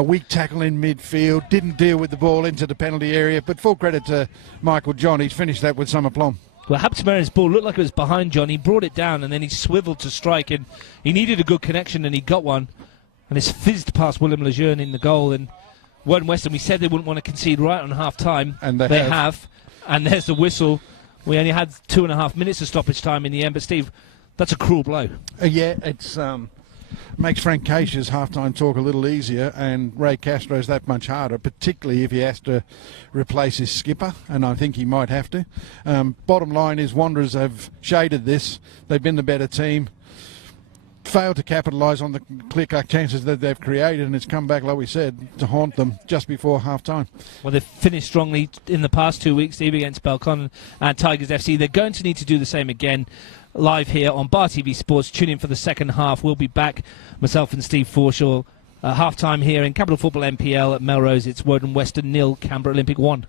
Weak tackle in midfield, didn't deal with the ball into the penalty area, but full credit to Michael John. He's finished that with some aplomb. Well, Haptamarian's ball looked like it was behind John. He brought it down and then he swiveled to strike, and he needed a good connection and he got one. And it's fizzed past William Lejeune in the goal. And Woden Weston, we said they wouldn't want to concede right on half-time. And they have. And there's the whistle. We only had 2.5 minutes of stoppage time in the end. But, Steve, that's a cruel blow. Yeah, it's makes Frank Keisha's half-time talk a little easier, and Ray Castro's that much harder, particularly if he has to replace his skipper, and I think he might have to. Bottom line is Wanderers have shaded this. They've been the better team. Failed to capitalise on the clear-cut chances that they've created, and it's come back, like we said, to haunt them just before half-time. Well, they've finished strongly in the past 2 weeks, Steve, against Belcon and Tigers FC. They're going to need to do the same again. Live here on Bar TV Sports. Tune in for the second half. We'll be back, myself and Steve Forshaw, half-time here in Capital Football NPL at Melrose. It's Woden Weston 0, Canberra Olympic 1.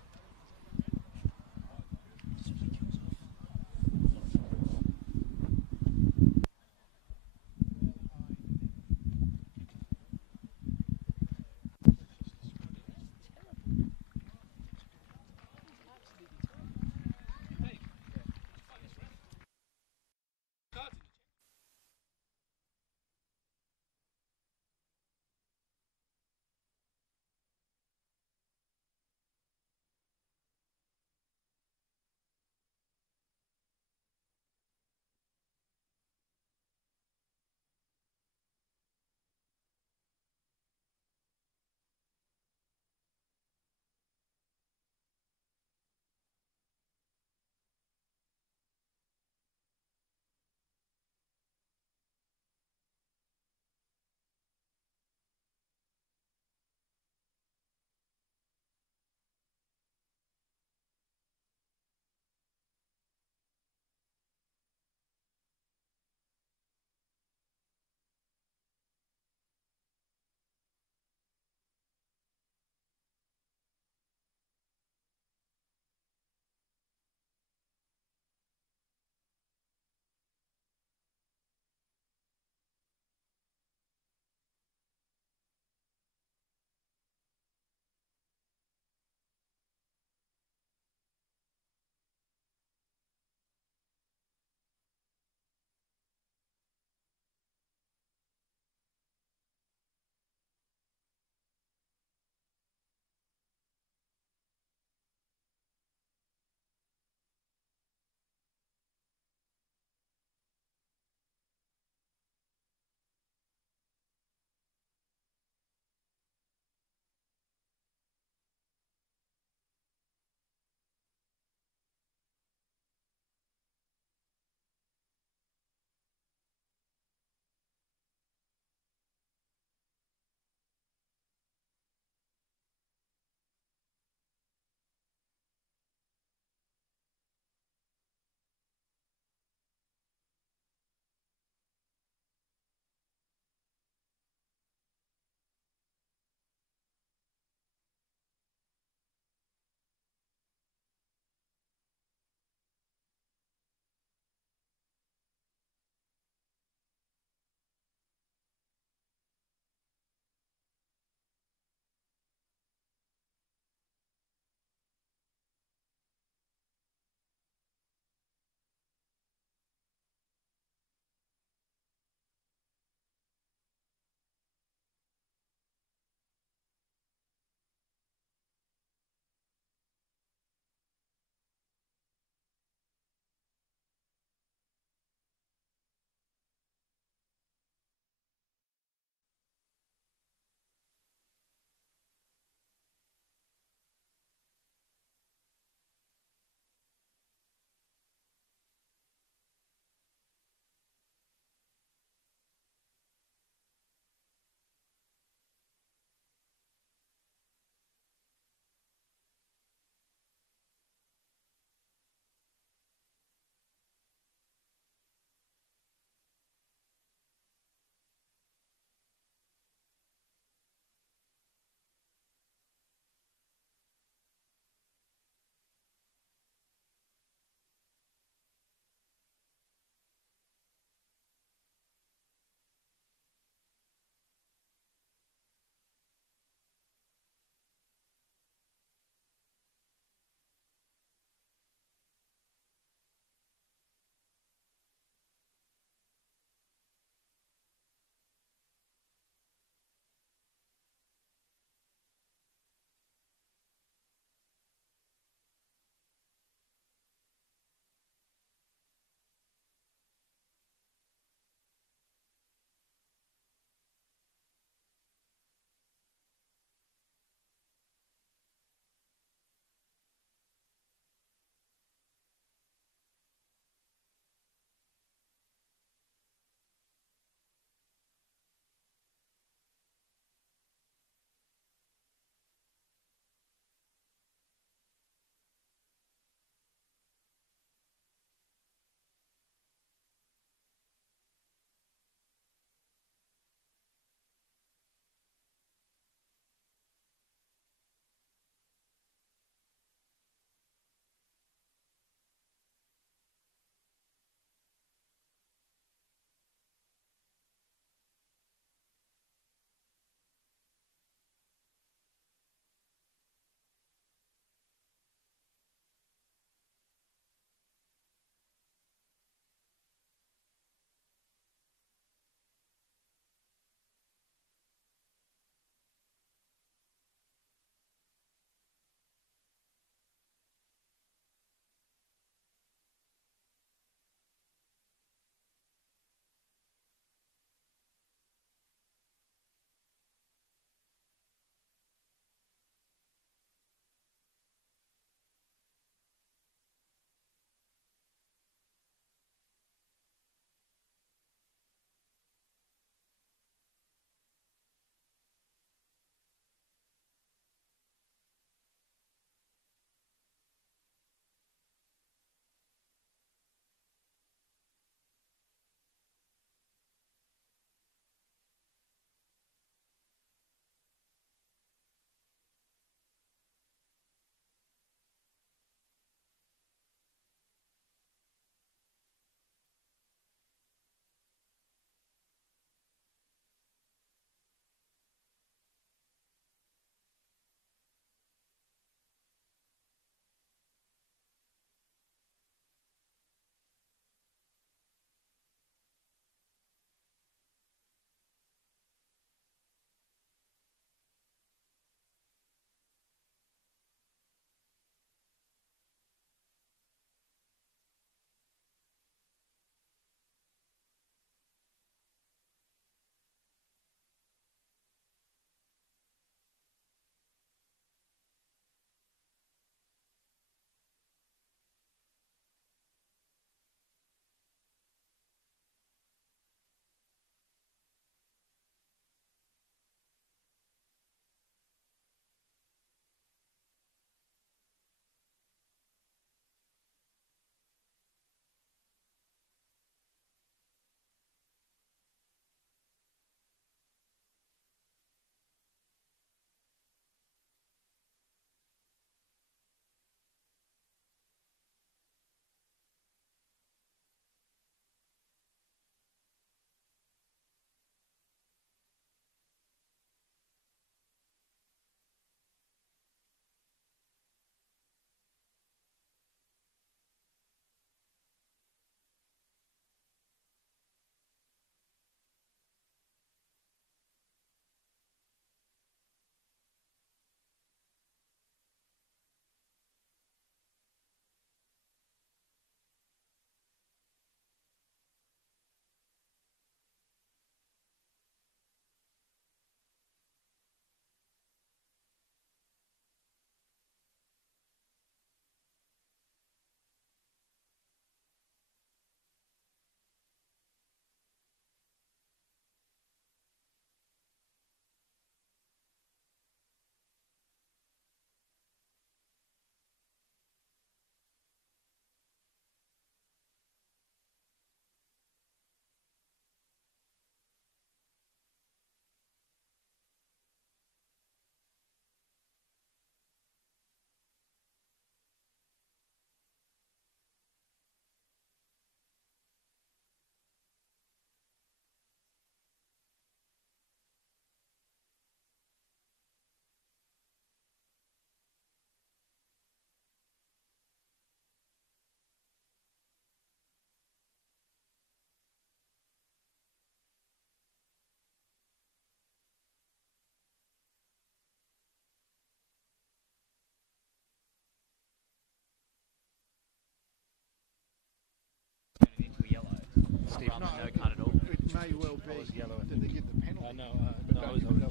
Steve. No card at all. It may well be. Yellow. Did they get the penalty? I was orange.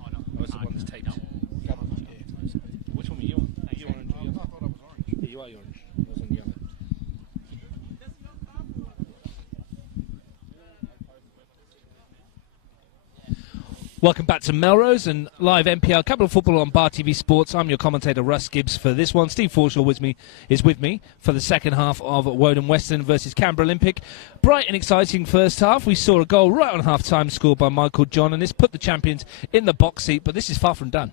I was the one that's taped. Which one were you on? Are you orange or yellow? I thought I was orange. Yeah, you are orange. I was on yellow. Welcome back to Melrose and live NPL Capital Football on Bar TV Sports. I'm your commentator Russ Gibbs for this one. Steve Forshaw is with me for the second half of Woden Weston versus Canberra Olympic. Bright and exciting first half. We saw a goal right on half-time scored by Michael John, and this put the champions in the box seat, but this is far from done.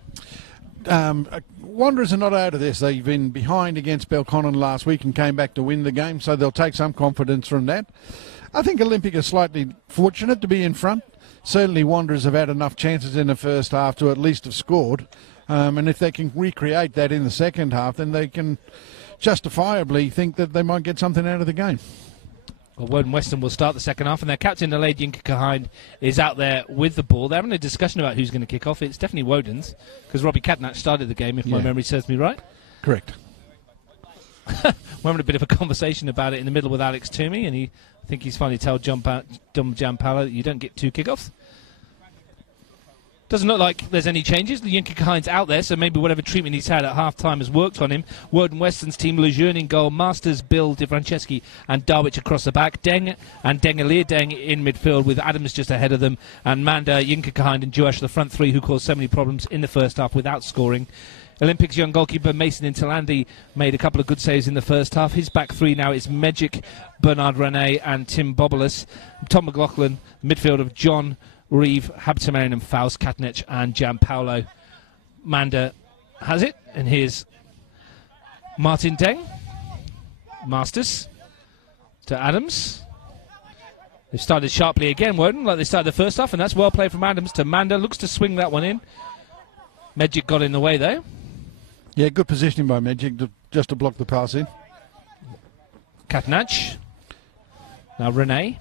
Wanderers are not out of this. They've been behind against Belconnen last week and came back to win the game, so they'll take some confidence from that. I think Olympic are slightly fortunate to be in front. Certainly Wanderers have had enough chances in the first half to at least have scored. And if they can recreate that in the second half, then they can justifiably think that they might get something out of the game. Well, Woden Weston will start the second half, and their captain, Elaid Yinka is out there with the ball. They're having a discussion about who's going to kick off. It's definitely Woden's, because Robbie Catnach started the game, if my memory serves me right. Correct. We're having a bit of a conversation about it in the middle with Alex Toomey, and I think he's finally told John Giampaolo that you don't get two kickoffs. Doesn't look like there's any changes. The Yinka Hind's out there, so maybe whatever treatment he's had at half-time has worked on him. Woden Weston's team, Lejeune in goal, Masters, Bill, De Franceschi and Darwich across the back. Deng and Dengalir Deng in midfield with Adams just ahead of them. And Manda, Yinka Hind and Joash, the front three who caused so many problems in the first half without scoring. Olympics young goalkeeper Mason Intalandi made a couple of good saves in the first half. His back three now is Medjic, Bernard Rene and Tim Bobolas. Tom McLaughlin, midfield of John, Reeve, Habtamarian and Faust, Katnech and Giampaolo. Manda has it, and here's Martin Deng. Masters to Adams. They've started sharply again, Woden, like they started the first half, and that's well played from Adams to Manda. Looks to swing that one in. Medjic got in the way, though. Yeah, good positioning by Medjic just to block the pass in. Katnach. Now Rene.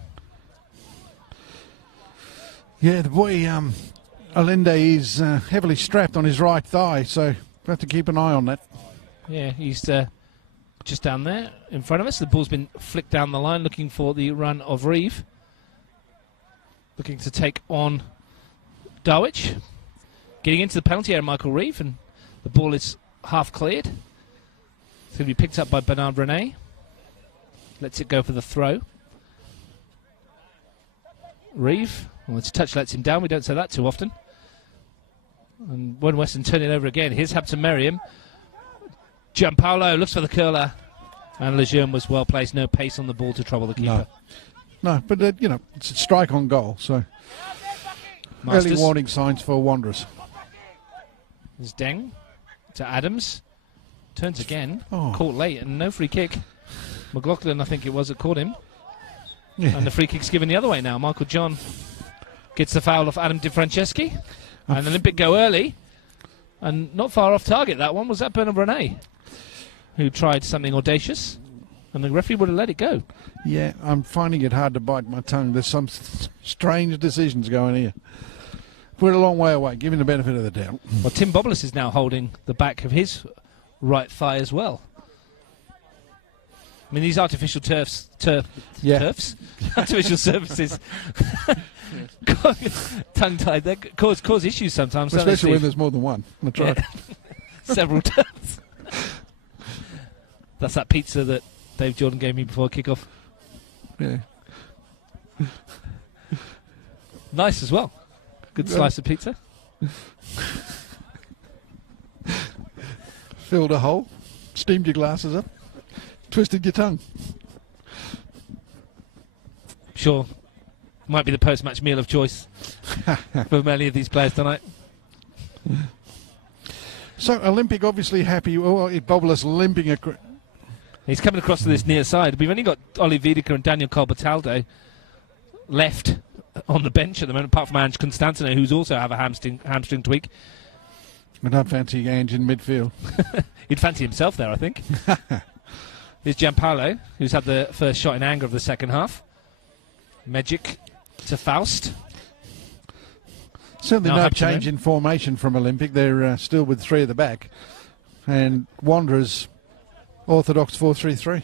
Yeah, the boy Allende is heavily strapped on his right thigh, so we'll have to keep an eye on that. Yeah, he's just down there in front of us. The ball's been flicked down the line, looking for the run of Reeve. Looking to take on Darwich. Getting into the penalty area, Michael Reeve, and the ball is half cleared. It's going to be picked up by Bernard Rene. Lets it go for the throw. Reeve, well, his touch lets him down. We don't say that too often. And Woden Weston turn it over again. Here's Habtamarian. Giampaolo looks for the curler. And Lejeune was well placed. No pace on the ball to trouble the keeper. No, but, it's a strike on goal, so Masters. early warning signs for Wanderers. There's Deng to Adams. Turns again. Oh. Caught late and no free kick. McLaughlin, I think it was, that caught him. Yeah. And the free kick's given the other way now. Michael John gets the foul off Adam De Franceschi. And Olympic go early. And not far off target, that one. Was that Bernard Rene, who tried something audacious? And the referee would have let it go. Yeah, I'm finding it hard to bite my tongue. There's some strange decisions going here. We're a long way away, give him the benefit of the doubt. Well, Tim Bobolas is now holding the back of his right thigh as well. I mean, these artificial turfs, artificial surfaces, tongue-tied, they cause issues sometimes. Especially when there's more than one. That's right. Several turns. That's that pizza that Dave Jordan gave me before kickoff. Yeah. Nice as well. Good slice of pizza. Filled a hole, steamed your glasses up, twisted your tongue. Sure. Might be the post-match meal of choice for many of these players tonight. So Olympic obviously happy. Bobolas limping across. He's coming across to this near side. We've only got Oli Vidica and Daniel Colbertaldo left on the bench at the moment, apart from Ange Constantino, who's also have a hamstring tweak. I don't fancy Ange in midfield. He'd fancy himself there, I think. Here's Giampaolo, who's had the first shot in anger of the second half. Medjic to Faust. Certainly no change in formation from Olympic. They're still with three at the back. And Wanderers, orthodox 4-3-3.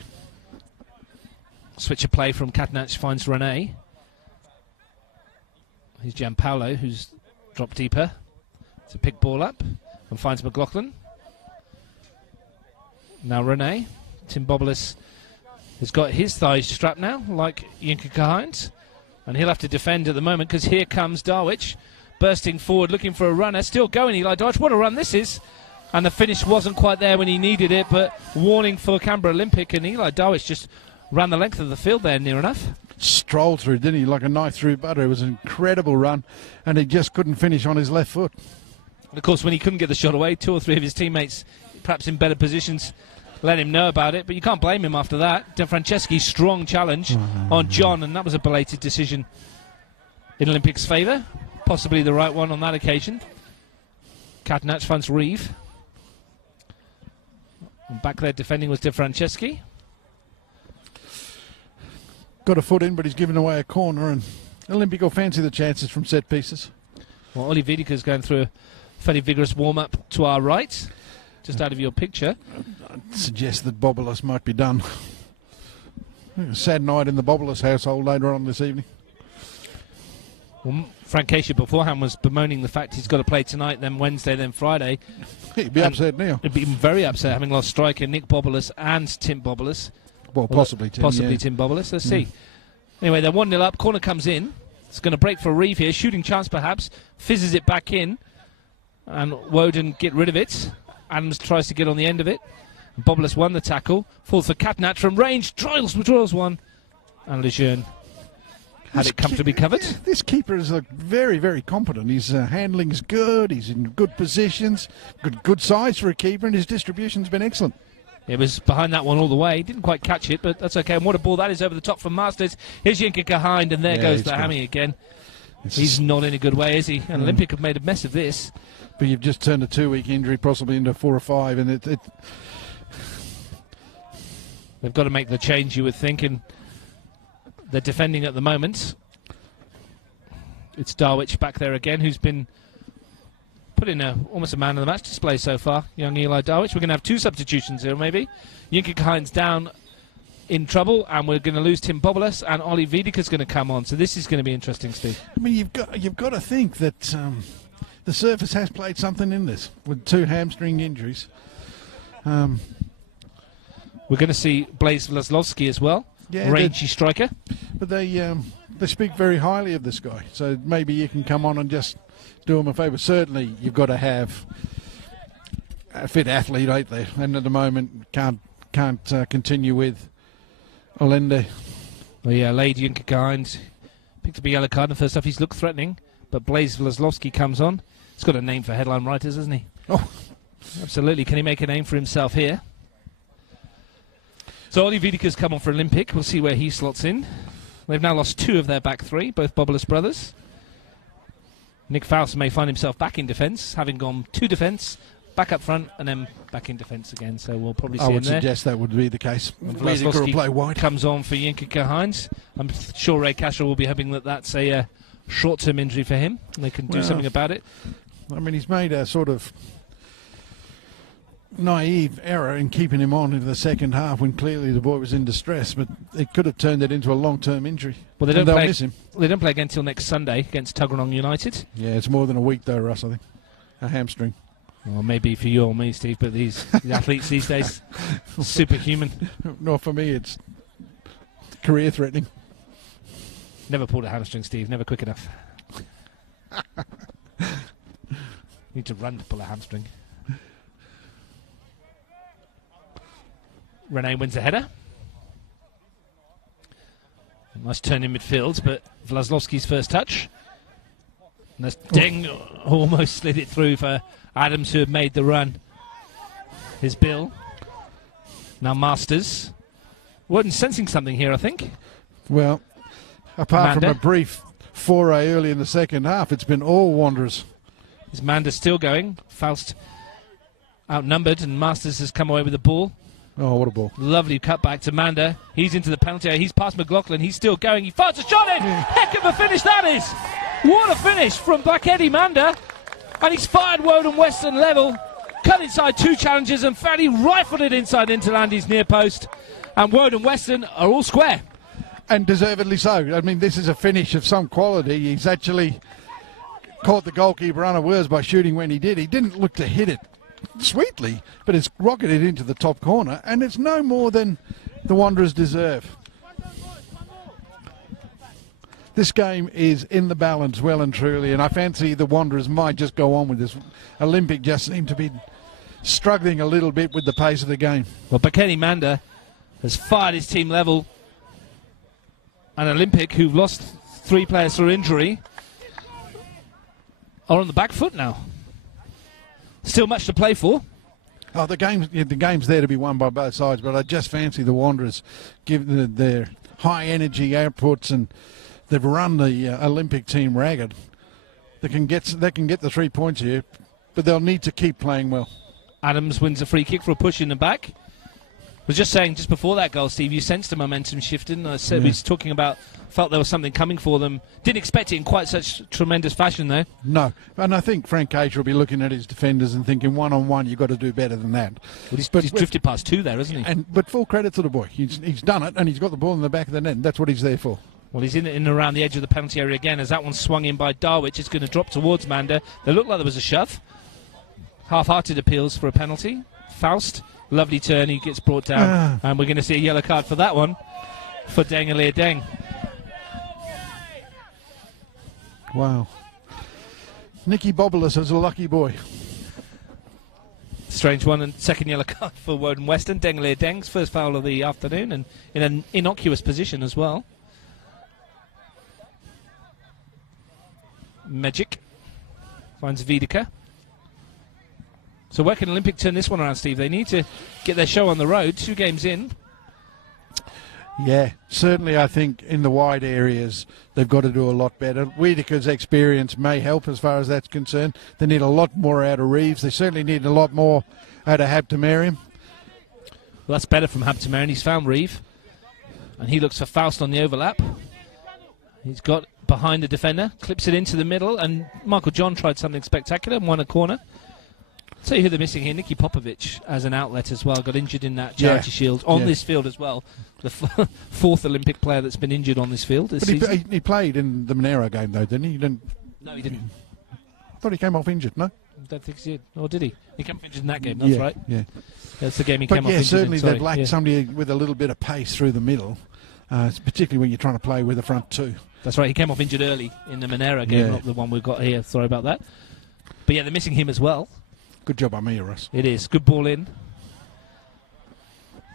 Switch of play from Catenaccio finds Rene. Here's Gianpaolo, who's dropped deeper to pick ball up and finds McLaughlin. Now Rene. Tim Bobolis has got his thighs strapped now, like Jinka Kahines, and he'll have to defend at the moment because here comes Darwich, bursting forward, looking for a runner. Still going, Eli Darwich. What a run this is. And the finish wasn't quite there when he needed it, but warning for Canberra Olympic, and Eli Darwich just ran the length of the field there near enough. Strolled through, didn't he, like a knife through butter. It was an incredible run, and he just couldn't finish on his left foot. And of course, when he couldn't get the shot away, 2 or 3 of his teammates, perhaps in better positions, let him know about it, but you can't blame him after that. De Franceschi's strong challenge on John, and that was a belated decision in Olympic's favour. Possibly the right one on that occasion. Catenaccio finds Reeve. And back there defending was De Franceschi. Got a foot in, but he's given away a corner, and Olympic will fancy the chances from set pieces. Well, Oli Wiedeker's going through a fairly vigorous warm-up to our right, just out of your picture. I'd suggest that Bobolis might be done. A sad night in the Bobolis household later on this evening. Well, Frank Casey beforehand was bemoaning the fact he's got to play tonight, then Wednesday, then Friday. He'd be upset now. He'd be very upset having lost striker Nick Bobolis and Tim Bobolis. Well, possibly Tim. Possibly Tim Bobolis. Let's see. Anyway, they're 1-0 up. Corner comes in. It's going to break for Reeve here. Shooting chance perhaps. Fizzes it back in. And Woden get rid of it. Adams tries to get on the end of it. Bobolis won the tackle. Falls for Catenaccio from range. Draws one. And Lejeune had it comfortably covered. This keeper is very, very competent. His handling's good. He's in good positions. Good size for a keeper, and his distribution's been excellent. It was behind that one all the way. Didn't quite catch it, but that's okay. And what a ball that is over the top from Masters. Here's Jinka Kahines, and there goes the hammy again. He's not in a good way, is he? And Olympic have made a mess of this. But you've just turned a 2-week injury possibly into 4 or 5, and they've got to make the change, you would think, and they're defending at the moment. It's Darwich back there again, who's been put in almost a man of the match display so far, young Eli Darwich. We're going to have 2 substitutions here, maybe. Jinka Kahines down in trouble, and we're going to lose Tim Bobolis, and Oli Wiedeker's going to come on. So this is going to be interesting, Steve. I mean, you've got to think that the surface has played something in this with 2 hamstring injuries. We're going to see Blaise Vlaslovsky as well, rangy striker. But they speak very highly of this guy, so maybe you can come on and just do him a favour. Certainly, you've got to have a fit athlete out there, and at the moment can't continue with Allende. Well, yeah, laid Jinka Kahines picked up a yellow card, and first off, he's looked threatening. But Blaise Vlaslovsky comes on. He's got a name for headline writers, hasn't he? Oh, absolutely. Can he make a name for himself here? So Oli Wiedeker's come on for Olympic. We'll see where he slots in. They've now lost 2 of their back 3, both Bobolis brothers. Nick Faust may find himself back in defence, having gone to defence, back up front, and then back in defence again. So we'll probably see him there. I would suggest that would be the case. Vlaslovsky play wide. Comes on for Jinka Kahines. I'm sure Ray Castro will be hoping that that's a short-term injury for him, and they can do something about it. I mean, he's made a sort of naive error in keeping him on into the second half when clearly the boy was in distress, but it could have turned it into a long-term injury. Well, they'll miss him. They don't play again until next Sunday against Tuggeranong United. Yeah, it's more than a week though, Russ, I think. A hamstring. Well, maybe for you or me, Steve, but these athletes these days, superhuman. No, for me it's career-threatening. Never pulled a hamstring, Steve. Never quick enough. Need to run to pull a hamstring. Rene wins the header. Nice turn in midfield, but Vlaslovsky's first touch. And that's Deng almost slid it through for Adams, who had made the run. His Bill. Now Masters. Woden sensing something here, I think. Well, apart from a brief foray early in the second half, it's been all Wanderers. Is Manda still going? Faust outnumbered, and Masters has come away with the ball. Oh, what a ball. Lovely cut back to Manda. He's into the penalty area. He's past McLaughlin. He's still going. He fires a shot in. Yeah. Heck of a finish that is. What a finish from Black Eddie Manda. And he's fired Woden Weston level. Cut inside 2 challenges and fairly rifled it inside into Landy's near post. And Woden Weston are all square. And deservedly so. I mean, this is a finish of some quality. He's actually caught the goalkeeper unawares by shooting when he did. He didn't look to hit it sweetly, but it's rocketed into the top corner, and it's no more than the Wanderers deserve. This game is in the balance well and truly, and I fancy the Wanderers might just go on with this. Olympic just seem to be struggling a little bit with the pace of the game. Well, Bakeni Manda has fired his team level. And Olympic, who've lost 3 players through injury, are on the back foot now. Still much to play for. Oh, the game's there to be won by both sides, but I just fancy the Wanderers, given their high energy outputs, and they've run the Olympic team ragged. They can get the 3 points here, but they'll need to keep playing well. Adams wins a free kick for a push in the back. I was just saying, just before that goal, Steve, you sensed the momentum shifting. I said we was talking about, felt there was something coming for them. Didn't expect it in quite such tremendous fashion, though. No, and I think Frank Cater will be looking at his defenders and thinking, one-on-one, you've got to do better than that. Well, he's drifted past 2 there, hasn't he? But full credit to the boy. He's done it, and he's got the ball in the back of the net. That's what he's there for. Well, he's in and around the edge of the penalty area again, as that one swung in by Darwich. It's going to drop towards Manda. They looked like there was a shove. Half-hearted appeals for a penalty. Faust. Lovely turn, he gets brought down, and we're going to see a yellow card for that one for Dengalir Deng. Wow. Nicky Bobolus is a lucky boy. Strange one, and second yellow card for Woden Weston. Dengalir Deng's first foul of the afternoon, and in an innocuous position as well. Magic finds Wiedeke. So where can Olympic turn this one around, Steve? They need to get their show on the road. 2 games in. Yeah, certainly I think in the wide areas they've got to do a lot better. Wiedeke's experience may help as far as that's concerned. They need a lot more out of Reeves. They certainly need a lot more out of Habtemariam. Well, that's better from Habtemariam. He's found Reeve. And he looks for Faust on the overlap. He's got behind the defender, clips it into the middle, and Michael John tried something spectacular and won a corner. Tell you who they're missing here, Nicky Popovic as an outlet as well, got injured in that Charity Shield on this field as well. The 4th Olympic player that's been injured on this field this season. He played in the Monero game though, didn't he? No, he didn't. I thought he came off injured, no? I don't think he did. Or did he? He came off injured in that game, that's right. Yeah. That's the game he came off injured in. Certainly they've lacked somebody with a little bit of pace through the middle, particularly when you're trying to play with the front 2. That's right, he came off injured early in the Monero game, not the one we've got here. Sorry about that. But yeah, they're missing him as well. Good job on me, Russ. It is. Good ball in.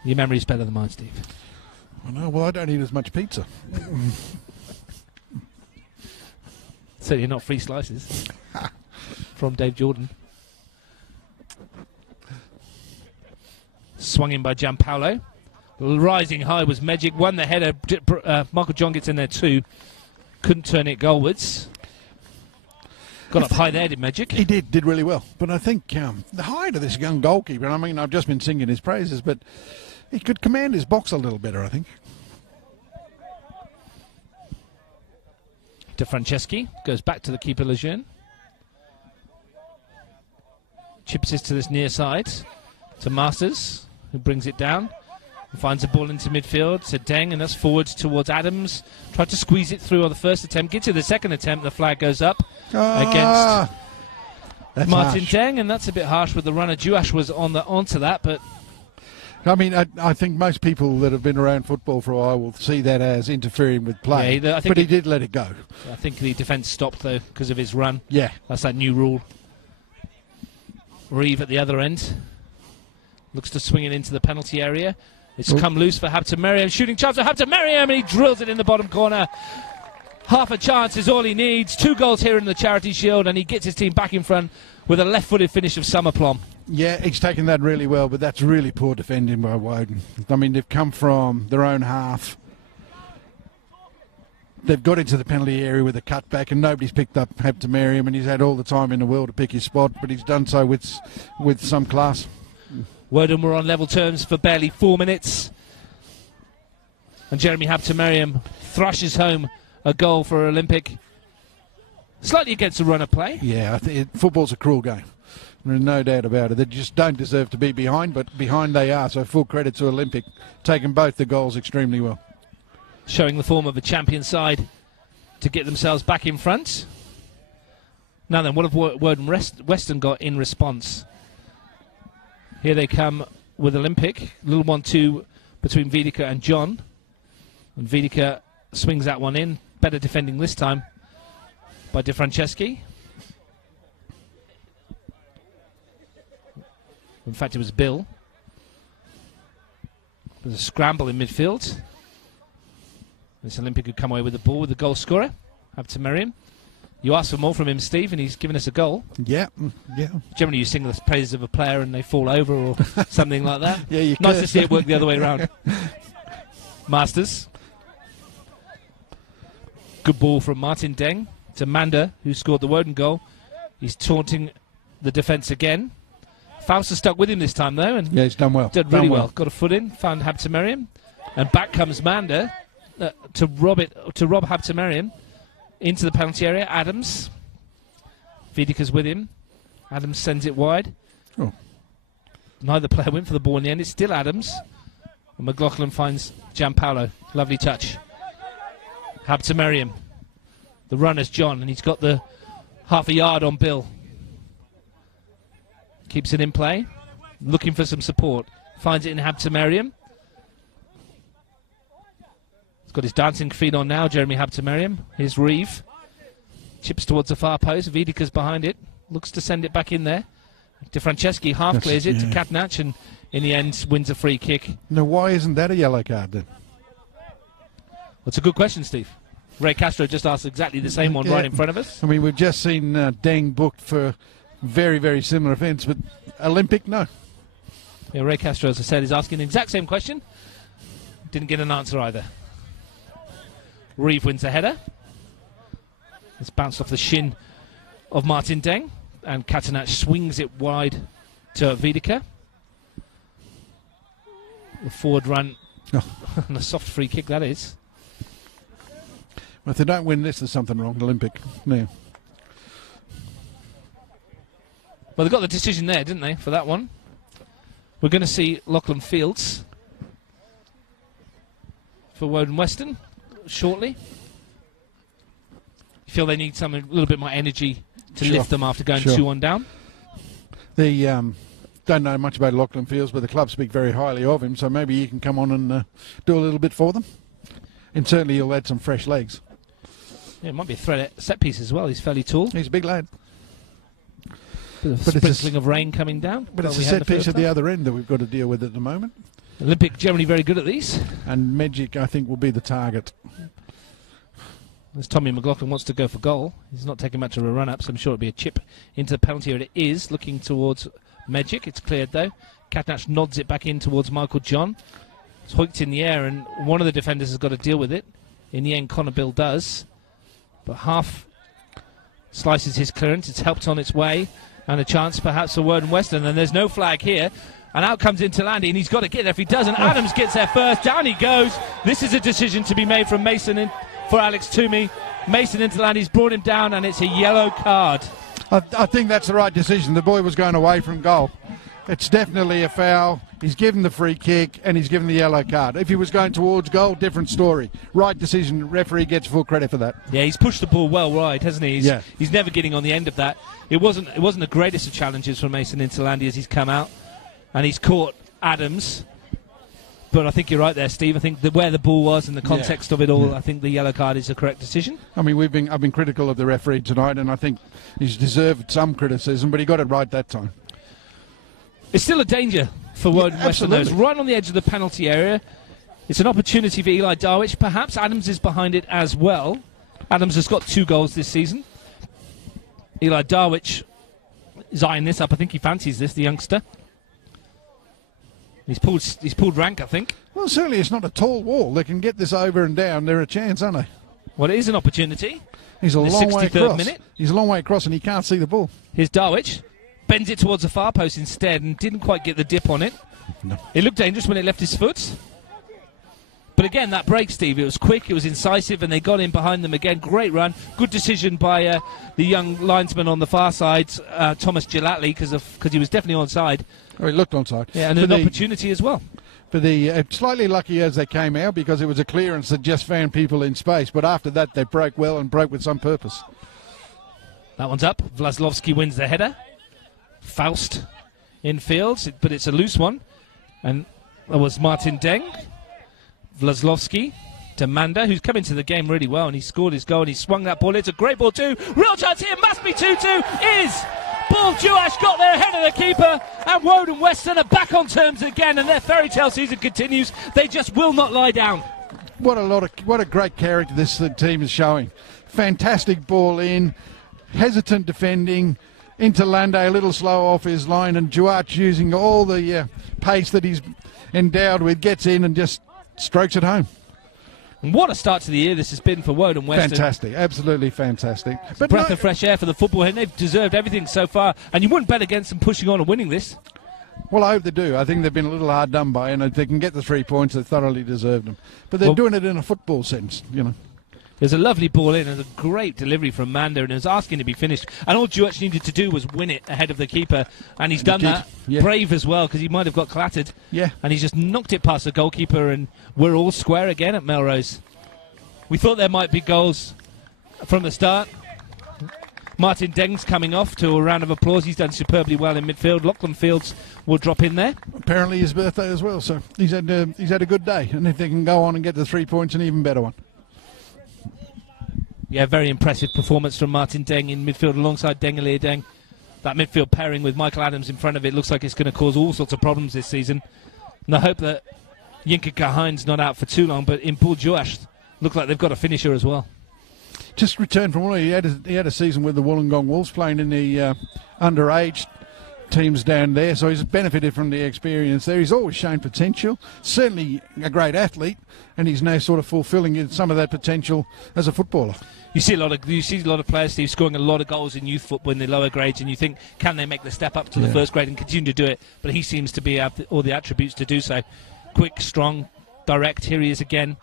Your memory's better than mine, Steve. I know. Well, I don't eat as much pizza. So you're not free slices from Dave Jordan. Swung in by Gianpaolo. Rising high was Magic. Won the header. Michael John gets in there too. Couldn't turn it goalwards. Got up high there, did Magic? He did really well. But I think the height of this young goalkeeper, I mean, I've just been singing his praises, but he could command his box a little better, I think. De Franceschi goes back to the keeper, Lejeune. Chips this to this near side to Masters, who brings it down. Finds the ball into midfield to Deng, and that's forwards towards Adams. Tried to squeeze it through on the first attempt. Get to the second attempt, the flag goes up against Martin Deng, and that's a bit harsh with the runner. Juash was onto that, but... I mean, I think most people that have been around football for a while will see that as interfering with play, but he did let it go. I think the defence stopped, though, because of his run. Yeah. That's that new rule. Reeve at the other end. Looks to swing it into the penalty area. It's come loose for Habtemariam. Shooting chance for Habtemariam, and he drills it in the bottom corner. Half a chance is all he needs. 2 goals here in the Charity Shield, and he gets his team back in front with a left-footed finish of Summerplum. Yeah, he's taken that really well, but that's really poor defending by Woden. I mean, they've come from their own half. They've got into the penalty area with a cutback, and nobody's picked up Habtemariam, and he's had all the time in the world to pick his spot, but he's done so with some class. Woden were on level terms for barely 4 minutes. And Jeremy Habtemariam thrashes home a goal for Olympic. Slightly against the run of play. Yeah, I think football's a cruel game. There's no doubt about it. They just don't deserve to be behind, but behind they are. So full credit to Olympic, taking both the goals extremely well. showing the form of a champion side to get themselves back in front. Now then, what have Woden Weston got in response? Here they come with Olympic. Little 1-2 between Wiedeke and John. And Wiedeke swings that one in. Better defending this time by De Franceschi. In fact, it was Bill. There's a scramble in midfield. This Olympic could come away with the ball with the goal scorer, Abtemariam. You asked for more from him, Steve, and he's given us a goal. Yeah, yeah. Generally, you sing the praises of a player and they fall over or something like that. Yeah, you nice to see it work the other way around. Masters. Good ball from Martin Deng to Manda, who scored the Woden goal. He's taunting the defence again. Faust is stuck with him this time, though. And yeah, he's done well. Did really well. Got a foot in, found Habtemariam. And back comes Manda to rob Habtemariam into the penalty area. Adams. Wiedeke's with him. Adams sends it wide. Oh. Neither player went for the ball in the end. It's still Adams. And McLaughlin finds Gianpaolo. Lovely touch. Habtemariam. The runner's John, and he's got the half a yard on Bill. Keeps it in play. Looking for some support. Finds it in Habtemariam. He's got his dancing feet on now, Jeremy Habtemariam. Here's Reeve. Chips towards the far post. Wiedeke's behind it. Looks to send it back in there. De Franceschi half clears it to Katnach, and in the end wins a free kick. Now, why isn't that a yellow card then? That's a good question, Steve. Ray Castro just asked exactly the same one right in front of us. I mean, we've just seen Deng booked for very, very similar offence, but Olympic, no. Yeah, Ray Castro, as I said, is asking the exact same question. Didn't get an answer either. Reeve wins the header. It's bounced off the shin of Martin Deng, and Katnach swings it wide to Wiedeke. The forward run, and a soft free kick that is. Well, if they don't win this, there's something wrong. Olympic now. Well, they got the decision there, didn't they, for that one? We're going to see Lachlan Fields for Woden Weston shortly. You feel they need a little bit more energy to lift them after going 2-1 down? They don't know much about Lachlan Fields, but the club speak very highly of him, so maybe he can come on and do a little bit for them. And certainly he'll add some fresh legs. Yeah, it might be a threat at set piece as well. He's fairly tall. He's a big lad. Bit of sprinkling of rain coming down. But it's a set piece at the other end that we've got to deal with at the moment. Olympic generally very good at these. And Magic, I think, will be the target. As Tommy McLaughlin wants to go for goal. He's not taking much of a run-up, so I'm sure it'll be a chip into the penalty area. It is, looking towards Magic. It's cleared, though. Katnach nods it back in towards Michael John. It's hoiked in the air, and one of the defenders has got to deal with it. In the end, Connor Bill does. But half slices his clearance. It's helped on its way. And a chance perhaps for Woden Weston. And there's no flag here. And out comes Intolandy, and he's got to get there. If he doesn't, Adams gets there first. Down he goes. This is a decision to be made from Mason for Alex Toomey. Mason Intolandy's brought him down, and it's a yellow card. I think that's the right decision. The boy was going away from goal. It's definitely a foul. He's given the free kick, and he's given the yellow card. If he was going towards goal, different story. Right decision. Referee gets full credit for that. Yeah, he's pushed the ball well wide, hasn't he? He's never getting on the end of that. It wasn't the greatest of challenges for Mason Intolandy as he's come out, and he's caught Adams. But I think you're right there, Steve. I think where the ball was and the context of it all, I think the yellow card is the correct decision. I mean, I've been critical of the referee tonight, and I think he's deserved some criticism, but he got it right that time. It's still a danger for Woden Weston. It's right on the edge of the penalty area. It's an opportunity for Eli Darwich. Perhaps Adams is behind it as well. Adams has got 2 goals this season. Eli Darwich is eyeing this up. I think he fancies this, the youngster. He's pulled rank, I think. Well, certainly it's not a tall wall. They can get this over and down. They're a chance, aren't they? Well, it is an opportunity. He's a long way across. He's a long way across, and he can't see the ball. Here's Darwich. Bends it towards the far post instead and didn't quite get the dip on it. No. It looked dangerous when it left his foot. But again, that break, Steve, it was quick, it was incisive, and they got in behind them again. Great run. Good decision by the young linesman on the far side, Thomas Gelatli, because he was definitely onside. Oh, he looked onside. Yeah, and an opportunity as well. But slightly lucky as they came out because it was a clearance that just found people in space. But after that, they broke well and broke with some purpose. That one's up. Vlaslovsky wins the header. Faust in field, but it's a loose one. And that was Martin Deng. Vlaslovsky to Manda, who's come into the game really well, and he scored his goal, and he swung that ball. It's a great ball too. Real chance here. Must be 2-2. Is Paul Duash got there ahead of the keeper, and Woden Weston are back on terms again, and their fairy tale season continues. They just will not lie down. What a great character this team is showing. Fantastic ball in, hesitant defending, into Lande a little slow off his line, and Duash using all the pace that he's endowed with, gets in and just strokes it home. And what a start to the year this has been for Woden Weston. Fantastic, absolutely fantastic. But breath of fresh air for the football, and they've deserved everything so far. And you wouldn't bet against them pushing on and winning this. Well, I hope they do. I think they've been a little hard done by, and if they can get the 3 points, they thoroughly deserve them. But they're doing it in a football sense, you know. There's a lovely ball in and a great delivery from Manda, and it was asking to be finished. And all Duash needed to do was win it ahead of the keeper, and he's done that. Yeah. Brave as well, because he might have got clattered. Yeah. And he's just knocked it past the goalkeeper, and we're all square again at Melrose. We thought there might be goals from the start. Martin Deng's coming off to a round of applause. He's done superbly well in midfield. Lachlan Fields will drop in there. Apparently his birthday as well, so he's had a good day. And if they can go on and get the 3 points, an even better one. Yeah, very impressive performance from Martin Deng in midfield alongside Dengalir Deng. That midfield pairing with Michael Adams in front of it looks like it's going to cause all sorts of problems this season. And I hope that Yinka Kahind's not out for too long, but in Paul Duash, look like they've got a finisher as well. Just returned from he had a season with the Wollongong Wolves playing in the underage teams down there, so he's benefited from the experience there. He's always shown potential, certainly a great athlete, and he's now sort of fulfilling some of that potential as a footballer. You see a lot of players, Steve, scoring a lot of goals in youth football in the lower grades, and you think, can they make the step up to the first grade and continue to do it? But he seems to be have all the attributes to do so. Quick, strong, direct. Here he is again,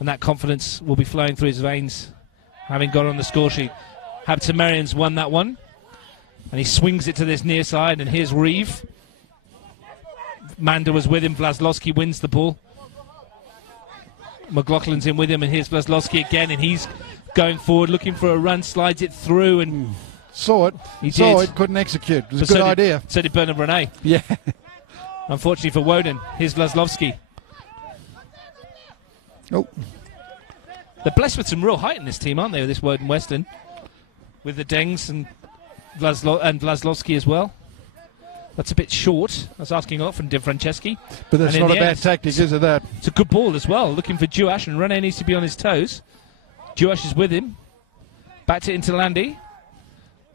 and that confidence will be flowing through his veins, having got on the score sheet. Habtemarian's won that one, and he swings it to this near side, and here's Reeve. Manda was with him. Vlaslovsky wins the ball. McLaughlin's in with him, and here's Vlaslovsky again, and he's going forward, looking for a run, slides it through, and saw it, couldn't execute. It was a good idea. So did Bernard Rene. Yeah. Unfortunately for Woden, here's Vlaslovsky. Oh. They're blessed with some real height in this team, aren't they, this Woden Weston? With the Dengs and Vlaslovsky as well. That's a bit short. I was asking a lot from Di Franceschi. But that's not a bad tactic, is it, that? It's a good ball as well, looking for Duash, and Rene needs to be on his toes. Duash is with him. Backed it into Landy.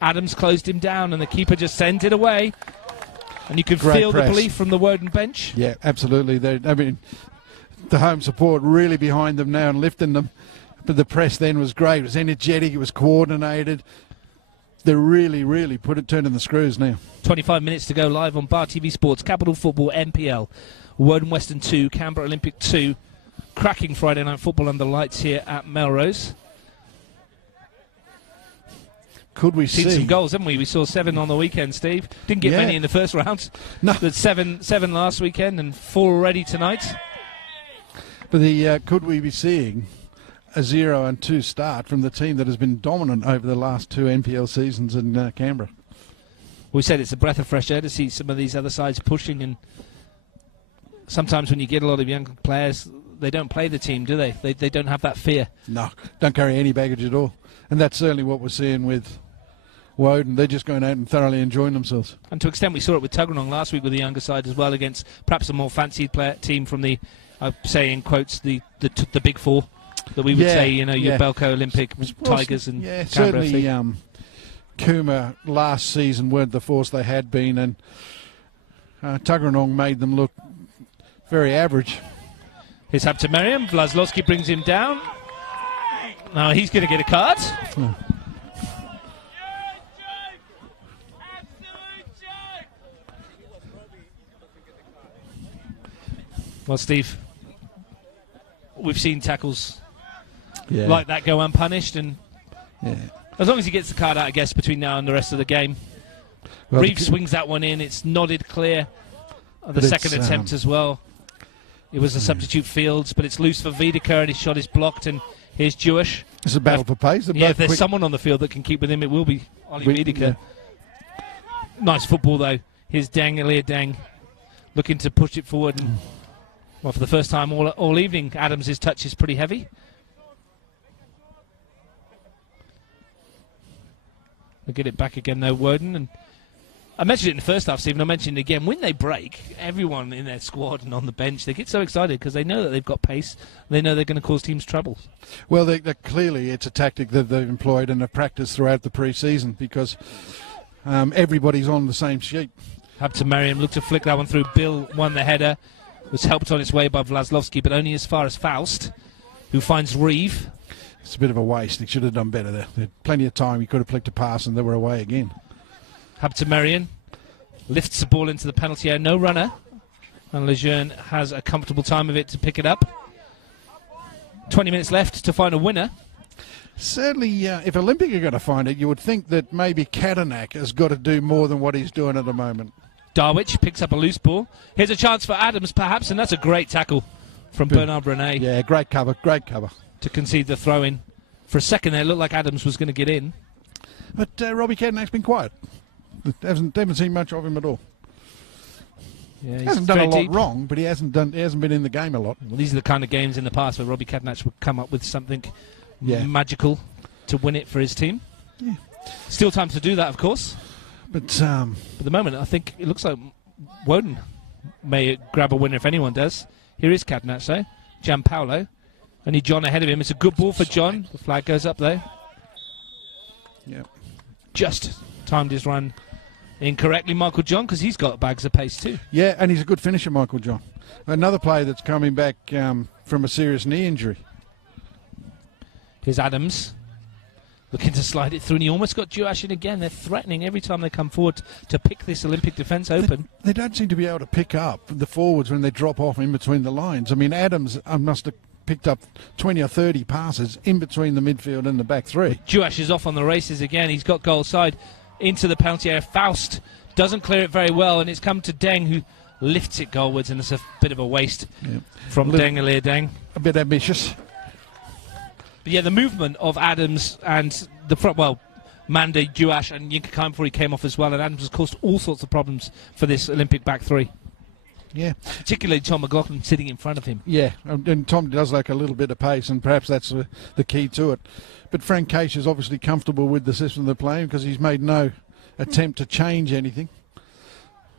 Adams closed him down, and the keeper just sent it away. And you can feel the belief from the Woden bench. Yeah, absolutely. The home support really behind them now and lifting them. But the press then was great. It was energetic. It was coordinated. They're really turning the screws now. 25 minutes to go live on Bar TV Sports. Capital Football NPL. Woden Weston 2, Canberra Olympic 2. Cracking Friday night football under lights here at Melrose. Could we see some goals, haven't we? We saw 7 on the weekend, Steve. Didn't get many in the first round. No. But seven last weekend and 4 already tonight. But could we be seeing a 0-2 start from the team that has been dominant over the last 2 NPL seasons in Canberra? We said it's a breath of fresh air to see some of these other sides pushing, and sometimes when you get a lot of young players, they don't play the team, do they? They don't have that fear. No, don't carry any baggage at all. And that's certainly what we're seeing with Woden. They're just going out and thoroughly enjoying themselves. And to an extent, we saw it with Tuggeranong last week with the younger side as well, against perhaps a more fancied team from the, I say in quotes, the big 4 that we would say, your Belco Olympic Tigers and Canberra. Certainly Cooma last season weren't the force they had been, and Tuggeranong made them look very average. Here's Habtemarian. Vlaslovsky brings him down. Now he's going to get a card. Oh. Well, Steve, we've seen tackles like that go unpunished, and as long as he gets the card out, I guess, between now and the rest of the game. Well, Reeve swings that one in. It's nodded clear. The second attempt as well. It was a substitute Fields, but it's loose for Wiedeker, and his shot is blocked, and here's Jewish. It's a battle for pace. Yeah, if there's someone on the field that can keep with him, it will be Ollie Wiedeker. Yeah. Nice football, though. Here's Deng, Elia Deng, looking to push it forward. And, well, for the first time all evening, Adams' touch is pretty heavy. They'll get it back again, though, Woden. And I mentioned it in the first half, Stephen. I mentioned it again. When they break, everyone in their squad and on the bench, they get so excited because they know that they've got pace. They know they're going to cause teams trouble. Well, clearly it's a tactic that they've employed and have practiced throughout the pre-season because everybody's on the same sheet. Up to Merriam, looked to flick that one through. Bill won the header. Was helped on its way by Vlaslovsky, but only as far as Faust, who finds Reeve. It's a bit of a waste. He should have done better there. They had plenty of time. He could have flicked a pass and they were away again. Up to Marion, lifts the ball into the penalty area, no runner, and Lejeune has a comfortable time of it to pick it up. 20 minutes left to find a winner. Certainly, if Olympic are going to find it, you would think that maybe Katanak has got to do more than what he's doing at the moment. Darwich picks up a loose ball. Here's a chance for Adams, perhaps, and that's a great tackle from Bernard Brenet. Yeah, great cover, to concede the throw-in. For a second there, it looked like Adams was going to get in. But Robbie Katanak's been quiet. Haven't seen much of him at all. Yeah, he hasn't done a lot wrong, but he hasn't been in the game a lot. Well, these are the kind of games in the past where Robbie Katanach would come up with something magical to win it for his team. Yeah. Still time to do that, of course. But at the moment, I think it looks like Woden may grab a winner if anyone does. Here is Katanach, though. Gianpaolo. Only John ahead of him. It's a good ball for John. The flag goes up, though. Yeah. Just timed his run incorrectly, Michael John, because he's got bags of pace too. Yeah, and he's a good finisher, Michael John. Another player that's coming back from a serious knee injury. Here's Adams looking to slide it through, and he almost got Jewash in again. They're threatening every time they come forward to pick this Olympic defence open. They don't seem to be able to pick up the forwards when they drop off in between the lines. I mean, Adams must have picked up 20 or 30 passes in between the midfield and the back three. Jewash is off on the races again. He's got goal side into the penalty area. Faust doesn't clear it very well, and it's come to Deng, who lifts it goalwards, and it's a bit of a waste from Deng, Elia Deng. A bit ambitious. But yeah, the movement of Adams and the front, Manda, Jewash, and Yinka Khan before he came off as well, and Adams has caused all sorts of problems for this Olympic back three. Yeah. Particularly Tom McLaughlin sitting in front of him. Yeah, and Tom does like a little bit of pace, and perhaps that's the key to it. But Frank Case is obviously comfortable with the system they're playing because he's made no attempt to change anything.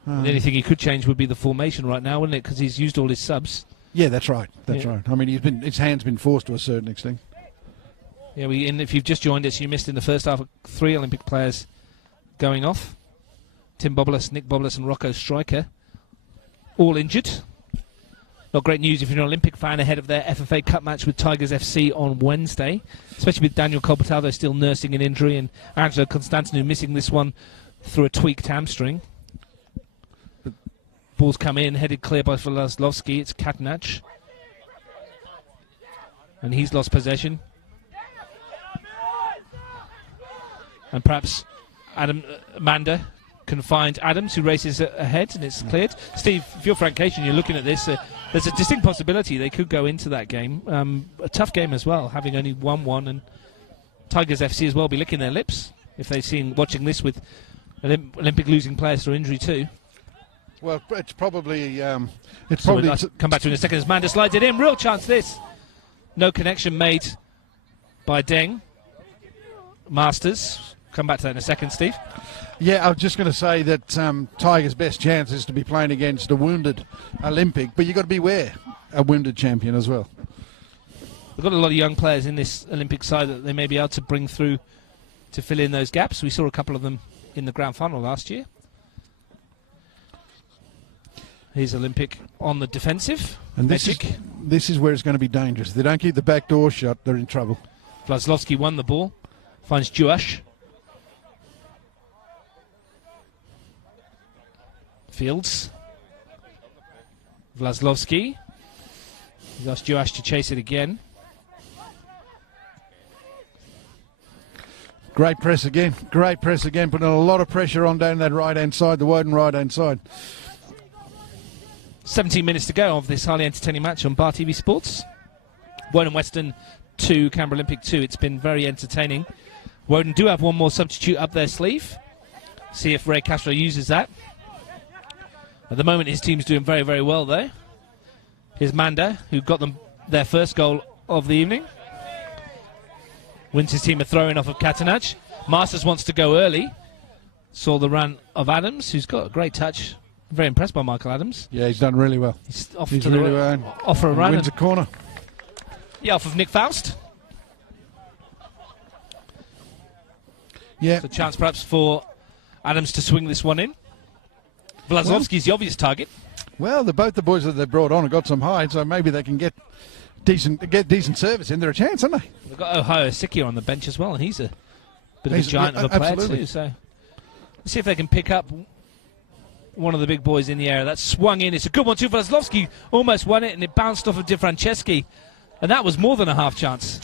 The only thing he could change would be the formation right now, wouldn't it? Because he's used all his subs. Yeah, that's right. That's right. I mean, his hand's been forced to a certain extent. Yeah, and if you've just joined us, you missed in the first half 3 Olympic players going off. Tim Bobolas, Nick Bobolas, and Rocco Stryker, all injured. Not great news if you're an Olympic fan ahead of their FFA Cup match with Tigers FC on Wednesday, especially with Daniel Colbertaldo still nursing an injury and Angelo Constantinu missing this one through a tweaked hamstring. Ball's come in, headed clear by Vlaslovsky. It's Katanach. And he's lost possession. And perhaps Amanda can find Adams, who races ahead, and it's cleared. Steve, if you're Frank Cation, you're looking at this, there's a distinct possibility they could go into that game. A tough game as well, having only 1-1, and Tigers FC as well be licking their lips if they've seen watching this with Olympic losing players through injury too. Well, it's probably... I'll come back to it in a second as Manda slides it in. Real chance this. No connection made by Deng. Masters. Come back to that in a second, Steve. Yeah, I was just going to say that Tiger's best chance is to be playing against a wounded Olympic, but you've got to beware a wounded champion as well. We've got a lot of young players in this Olympic side that they may be able to bring through to fill in those gaps. We saw a couple of them in the grand final last year. Here's Olympic on the defensive. And this is where it's going to be dangerous. If they don't keep the back door shut, they're in trouble. Vlaslovsky won the ball. Finds Jewash. Fields. Vlaslovsky. He's asked Jewash to chase it again. Great press again. Great press again. Putting a lot of pressure on down that right-hand side, the Woden right-hand side. 17 minutes to go of this highly entertaining match on Bar TV Sports. Woden Weston 2, Canberra Olympic 2. It's been very entertaining. Woden do have one more substitute up their sleeve. See if Ray Castro uses that. At the moment, his team's doing very, very well, though. Here's Manda, who got them their first goal of the evening. Wins his team a throw-in off of Katanaj. Masters wants to go early. Saw the run of Adams, who's got a great touch. I'm very impressed by Michael Adams. Yeah, he's done really well. He's off he's to really the well. off for a run. Wins a corner. Yeah, off of Nick Faust. Yeah. So a chance perhaps for Adams to swing this one in. Vlasovsky's the obvious target. Well, both the boys that they brought on have got some height, so maybe they can get decent service in. They're a chance, aren't they? They've got Ohio Sikio on the bench as well, and he's a bit of a giant of a player too. So let's see if they can pick up one of the big boys in the area. That's swung in. It's a good one too. Vlasovsky almost won it, and it bounced off of Di Franceschi, and that was more than a half chance.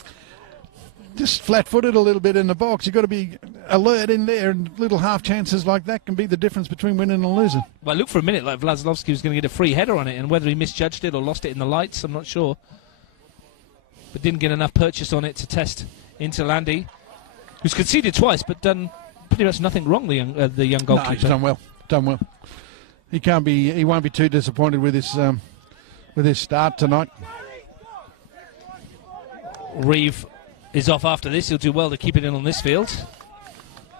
Just flat-footed a little bit in the box. You've got to be alert in there, and little half chances like that can be the difference between winning and losing. Well, look for a minute like Vlasovsky was going to get a free header on it, and whether he misjudged it or lost it in the lights, I'm not sure. But didn't get enough purchase on it to test into Landy, who's conceded twice but done pretty much nothing wrong, the young goalkeeper. No, he's done well. He won't be too disappointed with his start tonight. Reeve is off after this. He'll do well to keep it in on this field.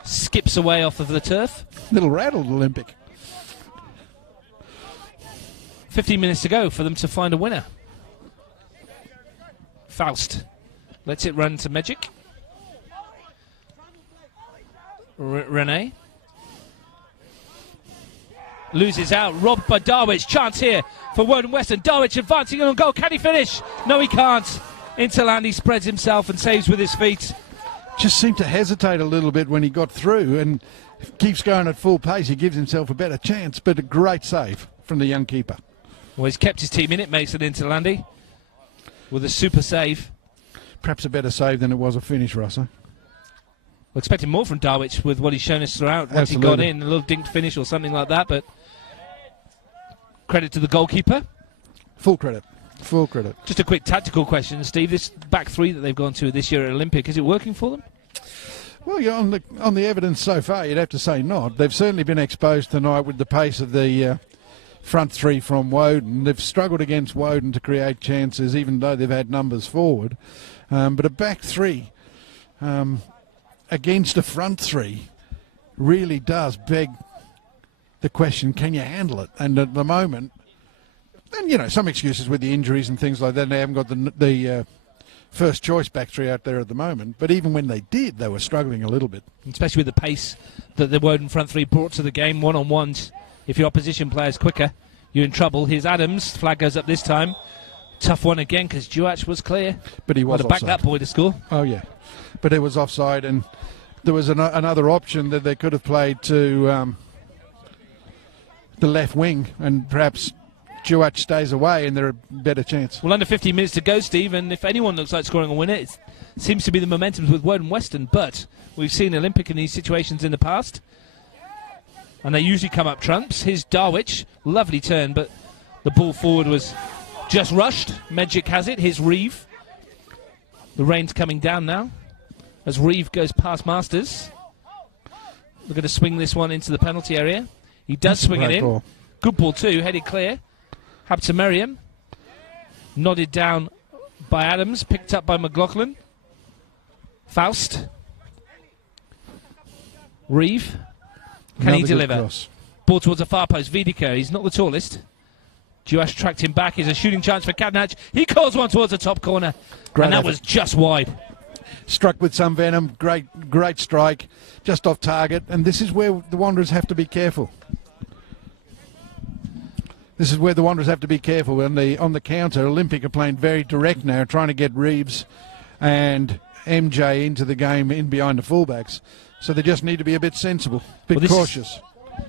Skips away off of the turf. Little rattled Olympic. 15 minutes to go for them to find a winner. Faust lets it run to Magic. Rene loses out, robbed by Darwich. Chance here for Woden Weston. Darwich advancing on goal. Can he finish? No, he can't. Interlandy spreads himself and saves with his feet. Just seemed to hesitate a little bit when he got through, and keeps going at full pace. He gives himself a better chance, but a great save from the young keeper. Well, he's kept his team in it, Mason Interlandy, with a super save. Perhaps a better save than it was a finish, Russo. We're expecting more from Darwich with what he's shown us throughout. Once Absolutely. he got in, a little dinked finish or something like that, but credit to the goalkeeper. Full credit. Full credit. Just a quick tactical question, Steve. This back three that they've gone to this year at Olympic, is it working for them? Well, yeah, on the evidence so far, you'd have to say not. They've certainly been exposed tonight with the pace of the front three from Woden. They've struggled against Woden to create chances, even though they've had numbers forward. But a back three against a front three really does beg the question, can you handle it? And at the moment, and, you know, some excuses with the injuries and things like that. They haven't got the first choice back three out there at the moment. But even when they did, they were struggling a little bit. Especially with the pace that the Woden front three brought to the game, one-on-ones. If your opposition player's quicker, you're in trouble. Here's Adams. Flag goes up this time. Tough one again because Duach was clear. But he was offside. Back that boy to score. Oh, yeah. But it was offside, and there was another option that they could have played to the left wing, and perhaps Duach stays away and they're a better chance. Well, under 15 minutes to go, Steve, and if anyone looks like scoring a winner, it seems to be the momentum with Woden Weston, but we've seen Olympic in these situations in the past, and they usually come up trumps. Here's Darwich, lovely turn, but the ball forward was just rushed. Medjic has it. Here's Reeve. The rain's coming down now as Reeve goes past Masters. We're going to swing this one into the penalty area. He does swing it in. Ball. Good ball too, headed clear. Habtemariam, nodded down by Adams, picked up by McLaughlin. Faust. Reeve. Can he deliver? Ball towards the far post. Vidica, he's not the tallest. Duach tracked him back. Here's a shooting chance for Kadnach. He calls one towards the top corner. And that was just wide. Struck with some venom. Great strike. Just off target. And this is where the Wanderers have to be careful. This is where the Wanderers have to be careful. On the counter, Olympic are playing very direct now, trying to get Reeves and MJ into the game in behind the fullbacks. So they just need to be a bit sensible, a bit cautious.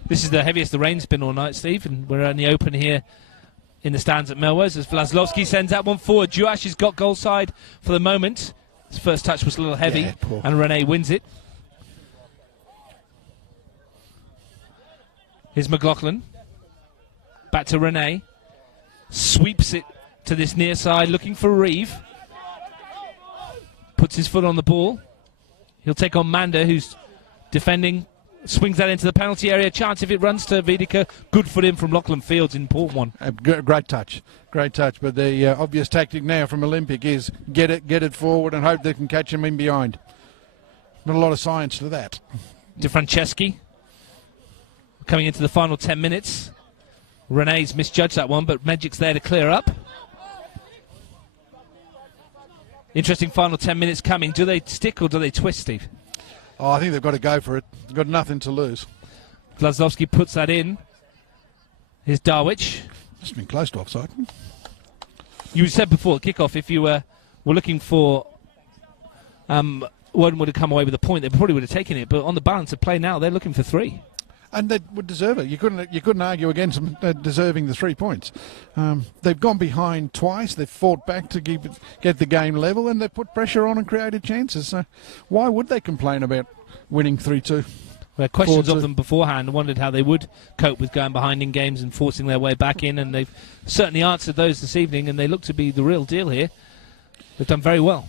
This is the heaviest the rain's been all night, Steve, and we're on the open here in the stands at Melrose as Vlasovsky sends that one forward. Duach has got goal side for the moment. His first touch was a little heavy, and Rene wins it. Here's McLaughlin. Back to Rene. Sweeps it to this near side, looking for Reeve. Puts his foot on the ball. He'll take on Manda, who's defending. Swings that into the penalty area. Chance if it runs to Wiedeke. Good foot in from Lachlan Fields in important one. Great touch. Great touch. But the obvious tactic now from Olympic is get it forward and hope they can catch him in behind. Not a lot of science to that. DeFranceschi coming into the final 10 minutes. Renee's misjudged that one, but Magic's there to clear up. Interesting final 10 minutes coming. Do they stick or do they twist, Steve? Oh, I think they've got to go for it. They've got nothing to lose. Vlaslovsky puts that in. Here's Darwich. It's been close to offside. You said before the kickoff, if you were looking for Woden would have come away with a point, they probably would have taken it. But on the balance of play now, they're looking for 3. And they would deserve it. You couldn't argue against them deserving the 3 points. They've gone behind twice. They've fought back to get the game level, and they've put pressure on and created chances. So why would they complain about winning 3-2? We had questions of them beforehand and wondered how they would cope with going behind in games and forcing their way back in, and they've certainly answered those this evening, and they look to be the real deal here. They've done very well.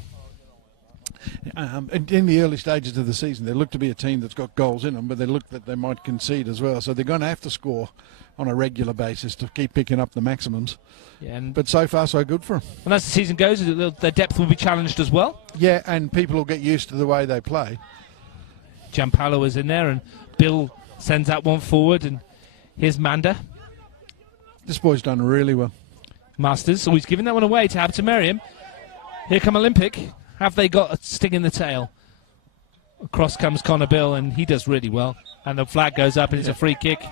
In the early stages of the season, they look to be a team that's got goals in them, but they look that they might concede as well. So they're going to have to score on a regular basis to keep picking up the maximums. Yeah, but so far, so good for them. And as the season goes, their depth will be challenged as well. Yeah, and people will get used to the way they play. Gianpaolo is in there, and Bill sends that one forward, and here's Manda. This boy's done really well. Masters, so he's giving that one away to Hampton Merriam. Here come Olympic. Have they got a sting in the tail? Across comes Connor Bill, and he does really well. And the flag goes up, and it's a free kick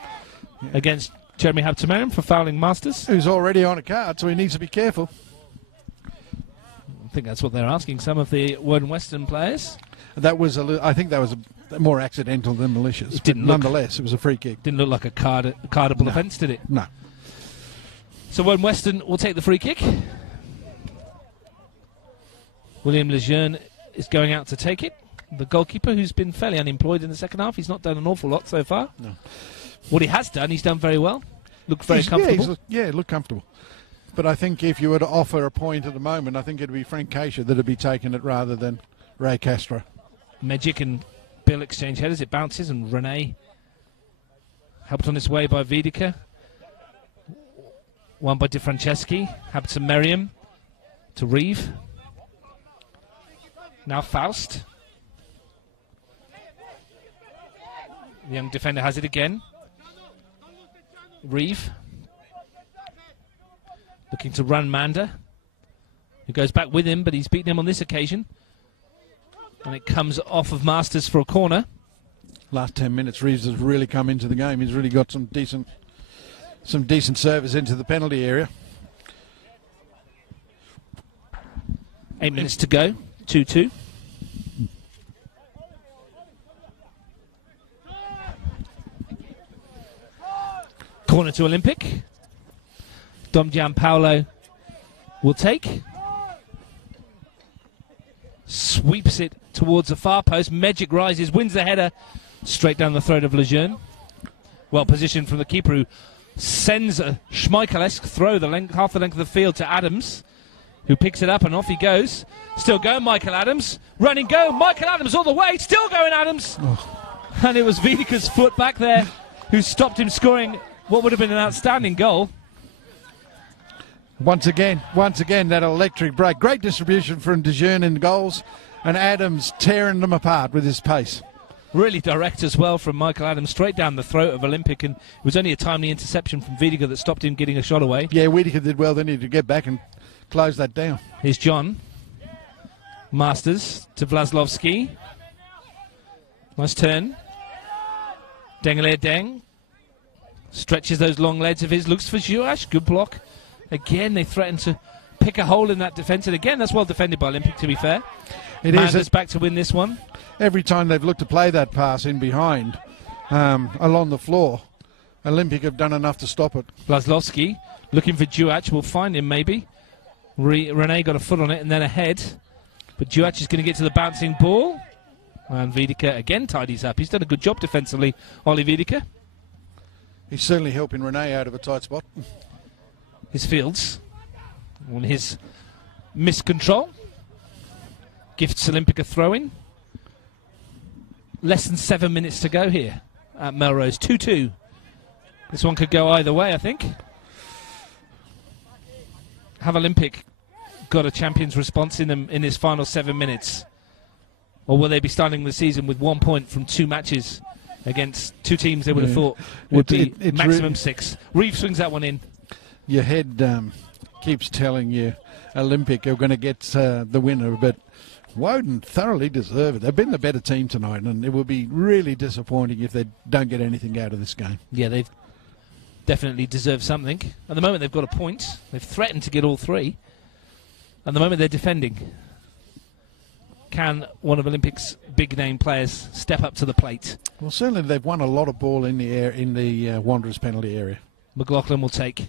against Jeremy Hampton for fouling Masters. Who's already on a card, so he needs to be careful. I think that's what they're asking some of the Woden Weston players. I think that was more accidental than malicious. It didn't nonetheless, it was a free kick. Didn't look like a cardable offence, did it? No. So Woden Weston will take the free kick. William Lejeune is going out to take it. The goalkeeper, who's been fairly unemployed in the second half. He's not done an awful lot so far. No. What he has done, he's done very well. Looked very comfortable. Yeah, looked comfortable. But I think if you were to offer a point at the moment, I think it would be Frank Keisha that would be taking it rather than Ray Castro. Magic and Bill exchange headers. It bounces, and Rene helped on his way by Wiedeke. One by DeFranceschi. Hampton Merriam to Reeve. Now Faust. The young defender has it again. Reeve. Looking to run Manda. Who goes back with him, but he's beaten him on this occasion. And it comes off of Masters for a corner. Last 10 minutes, Reeves has really come into the game. He's really got some decent service into the penalty area. 8 minutes to go. 2-2. Corner to Olympic. Dom Gianpaolo will take. Sweeps it towards the far post. Magic rises, wins the header straight down the throat of Lejeune. Well positioned from the keeper, who sends a Schmeichel-esque throw half the length of the field to Adams, who picks it up, and off he goes. Still going, Michael Adams. Running go, Michael Adams all the way. Still going, Adams. Oh. And it was Wiedeke's foot back there who stopped him scoring what would have been an outstanding goal. Once again, that electric break. Great distribution from Dejeune in goals, and Adams tearing them apart with his pace. Really direct as well from Michael Adams, straight down the throat of Olympic, and it was only a timely interception from Wiedeke that stopped him getting a shot away. Yeah, Wiedeke did well. They needed to get back and close that down. Here's John. Masters to Vlaslovsky. Nice turn. Dengele Deng stretches those long legs of his, looks for Juash. Good block. Again, they threaten to pick a hole in that defence, and again, that's well defended by Olympic, to be fair. Manda's back to win this one. Every time they've looked to play that pass in behind, along the floor, Olympic have done enough to stop it. Vlaslovsky looking for Juach, will find him maybe. Rene got a foot on it and then a head, but Juach is going to get to the bouncing ball, and Wiedeke again tidies up. He's done a good job defensively, Ollie Wiedeke. He's certainly helping Rene out of a tight spot. His Fields on his miscontrol. Gifts Olympic a throw-in. Less than 7 minutes to go here at Melrose. 2-2. This one could go either way, I think. Have Olympic got a champion's response in them in his final 7 minutes? Or will they be starting the season with 1 point from 2 matches against 2 teams they would have thought would be maximum 6? Reeve swings that one in. Your head keeps telling you Olympic are going to get the winner, but Woden thoroughly deserve it. They've been the better team tonight, and it will be really disappointing if they don't get anything out of this game. Yeah, they've definitely deserved something. At the moment, they've got a point. They've threatened to get all 3. At the moment, they're defending. Can one of Olympic's big-name players step up to the plate? Well, certainly they've won a lot of ball in the air in the Wanderers penalty area. McLaughlin will take.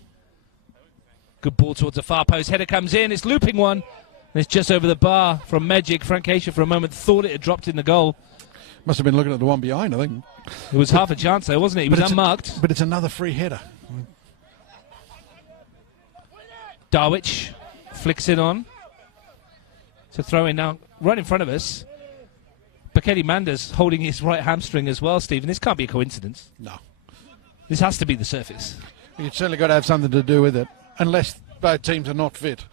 Good ball towards the far post. Header comes in. It's looping one. And it's just over the bar from Magic. Frank Asia for a moment thought it had dropped in the goal. Must have been looking at the one behind, I think. It was half a chance though, wasn't it? He was unmarked. But it's another free header. Darwich flicks it on. To throw in now, right in front of us. Bakedi Manders holding his right hamstring as well, Stephen. This can't be a coincidence. No. This has to be the surface. You've certainly got to have something to do with it, unless both teams are not fit.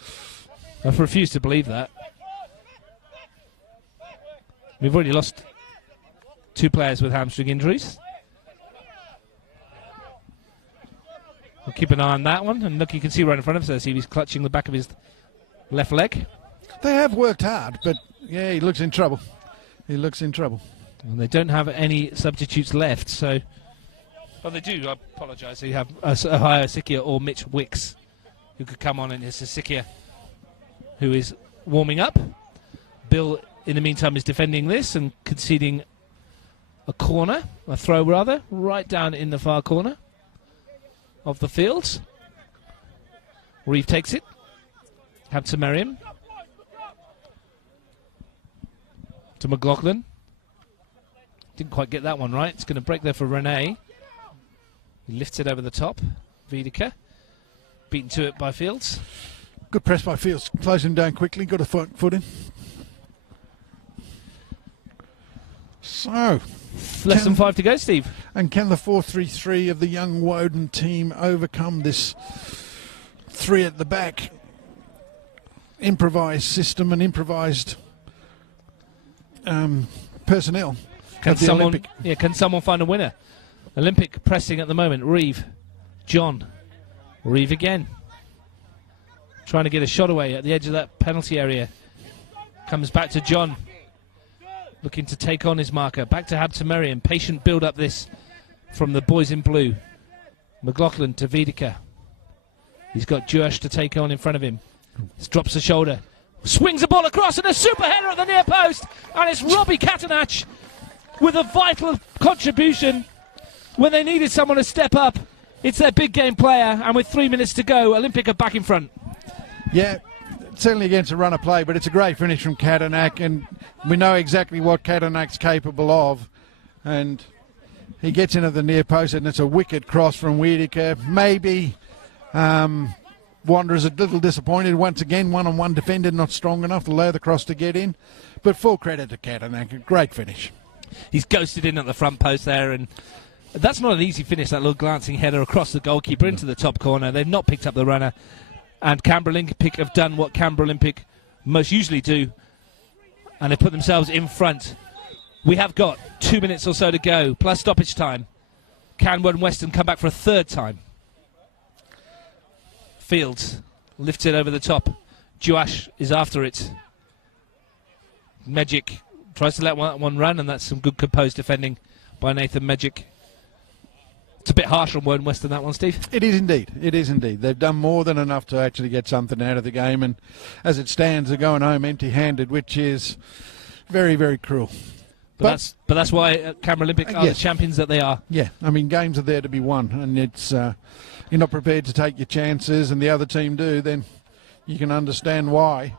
I refuse to believe that. We've already lost 2 players with hamstring injuries. We'll keep an eye on that one. And look, you can see right in front of us, he's clutching the back of his left leg. They have worked hard, but yeah, he looks in trouble. He looks in trouble. And they don't have any substitutes left, so... Well, they do, I apologise. They have Ohio Sikia or Mitch Wicks, who could come on, and it's Sikia who is warming up. Bill, in the meantime, is defending this and conceding a corner, a throw rather, right down in the far corner of the field. Reeve takes it. Hamza Merriam. To McLaughlin. Didn't quite get that one right. It's going to break there for Rene. He lifts it over the top. Wiedeke. Beaten to it by Fields. Good press by Fields. Close him down quickly. Got a foot in. So... Less than 5 to go, Steve. And can the 4-3-3 of the young Woden team overcome this 3 at the back improvised system and improvised personnel? Can someone find a winner? Olympic pressing at the moment. Reeve. John. Reeve again. Trying to get a shot away at the edge of that penalty area. Comes back to John. Looking to take on his marker. Back to Hamza Merriam. Patient build up this from the boys in blue. McLaughlin to Wiedeke. He's got Josh to take on in front of him. Drops the shoulder. Swings the ball across and a super header at the near post. And it's Robbie Catanach with a vital contribution when they needed someone to step up. It's their big game player, and with 3 minutes to go, Olympic are back in front. Yeah, certainly against a run of play, but it's a great finish from Catanach, and we know exactly what Catanach's capable of. And he gets into the near post, and it's a wicked cross from Wiedeke. Maybe Wanderers a little disappointed. Once again, one-on-one defender not strong enough to allow the cross to get in. But full credit to Catanach. A great finish. He's ghosted in at the front post there, and that's not an easy finish, that little glancing header across the goalkeeper into the top corner. They've not picked up the runner, and Canberra Olympic have done what Canberra Olympic most usually do, and they've put themselves in front. We have got 2 minutes or so to go, plus stoppage time. Canberra and Weston come back for a third time. Fields lifts it over the top. Joash is after it. Magic tries to let one run, and that's some good composed defending by Nathan Magic. It's a bit harsh on Woden Weston, that one, Steve. It is indeed. It is indeed. They've done more than enough to actually get something out of the game, and as it stands, they're going home empty-handed, which is very, very cruel. But that's why Canberra Olympic are the champions that they are. Yeah, I mean, games are there to be won, and it's you're not prepared to take your chances, and the other team do, then you can understand why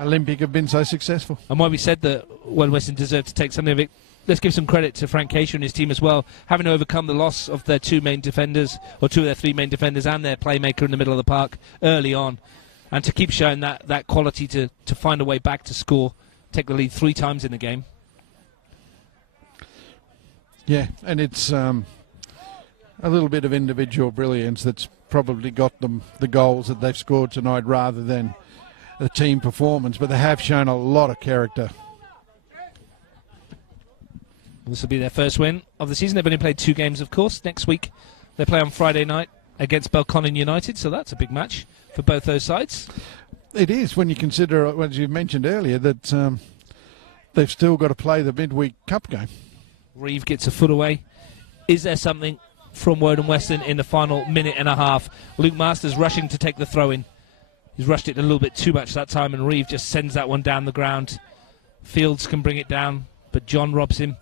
Olympic have been so successful. And why we said that Woden Weston deserved to take something of it let's give some credit to Frank Keisha and his team as well, having to overcome the loss of their two main defenders, or two of their three main defenders, and their playmaker in the middle of the park early on, and to keep showing that quality to find a way back to score, take the lead 3 times in the game. Yeah, and it's a little bit of individual brilliance that's probably got them the goals that they've scored tonight rather than the team performance, but they have shown a lot of character. This will be their first win of the season. They've only played 2 games, of course. Next week they play on Friday night against Belconnen United, so that's a big match for both those sides. It is, when you consider, as you mentioned earlier, that they've still got to play the midweek cup game. Reeve gets a foot away. Is there something from Woden Weston in the final minute and a half? Luke Masters rushing to take the throw-in. He's rushed it a little bit too much that time, and Reeve just sends that one down the ground. Fields can bring it down, but John robs him.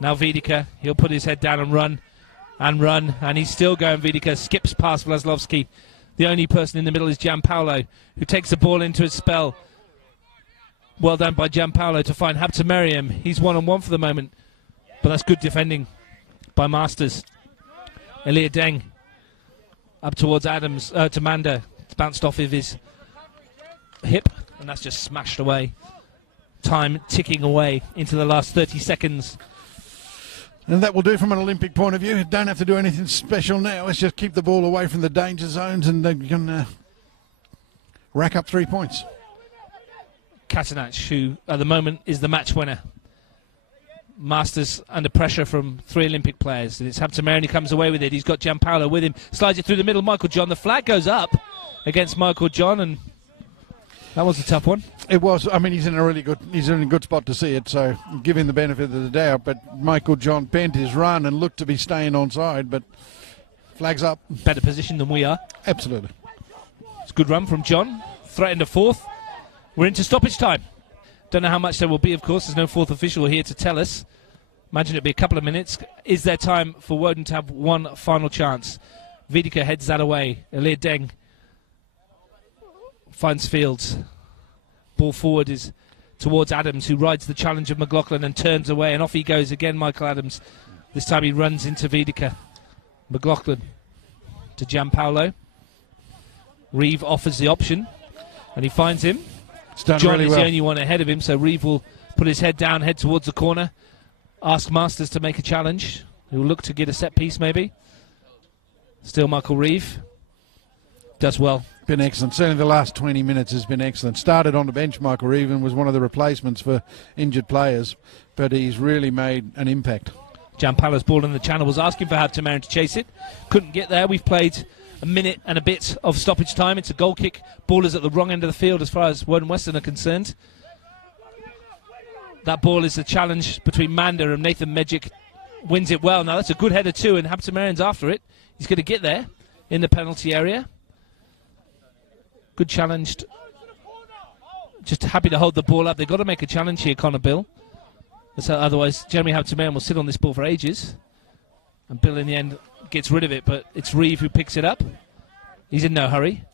Now Wiedeke, he'll put his head down and run, and he's still going. Wiedeke skips past Vlaslovsky. The only person in the middle is Gianpaolo, who takes the ball into his spell. Well done by Gianpaolo to find Habtemariam. He's one-on-one for the moment, but that's good defending by Masters. Elia Deng up towards Adams, to Manda. It's bounced off of his hip, and that's just smashed away. Time ticking away into the last 30 seconds. And that will do from an Olympic point of view. You don't have to do anything special now. Let's just keep the ball away from the danger zones, and they can rack up 3 points. Katanach, who at the moment is the match winner. Masters under pressure from 3 Olympic players. And it's Habtemariam who comes away with it. He's got Gianpaolo with him. Slides it through the middle. Michael John. The flag goes up against Michael John, and that was a tough one. It was. I mean, he's in a good spot to see it, so give him the benefit of the doubt. But Michael John bent his run and looked to be staying onside, but flags up. Better position than we are. Absolutely. It's a good run from John. Threatened a fourth. We're into stoppage time. Don't know how much there will be, of course. There's no fourth official here to tell us. Imagine it'll be a couple of minutes. Is there time for Woden to have one final chance? Wiedeke heads that away. Elia Deng finds Fields. Ball forward is towards Adams, who rides the challenge of McLaughlin and turns away, and off he goes again, Michael Adams. This time he runs into Wiedeke. McLaughlin to Gianpaolo. Reeve offers the option, and he finds him. John really is well. the only one ahead of him, so Reeve will put his head down, head towards the corner, ask Masters to make a challenge. He'll look to get a set piece, maybe. Still Michael Reeve. Does well. Been excellent. Certainly the last 20 minutes has been excellent. Started on the bench, Michael Reeve, and was one of the replacements for injured players, but he's really made an impact. Gianpaolo's ball in the channel was asking for Habtemariam to chase it. Couldn't get there. We've played a minute and a bit of stoppage time. It's a goal kick. Ball is at the wrong end of the field as far as Woden Weston are concerned. That ball is the challenge between Manda and Nathan Medjic. Wins it well. Now that's a good header too, and Habtemariam's after it. He's going to get there in the penalty area. Good challenge. Just happy to hold the ball up. They've got to make a challenge here, Connor Bill. Otherwise, Jeremy Habtemariam will sit on this ball for ages. And Bill, in the end, gets rid of it, but it's Reeve who picks it up. He's in no hurry.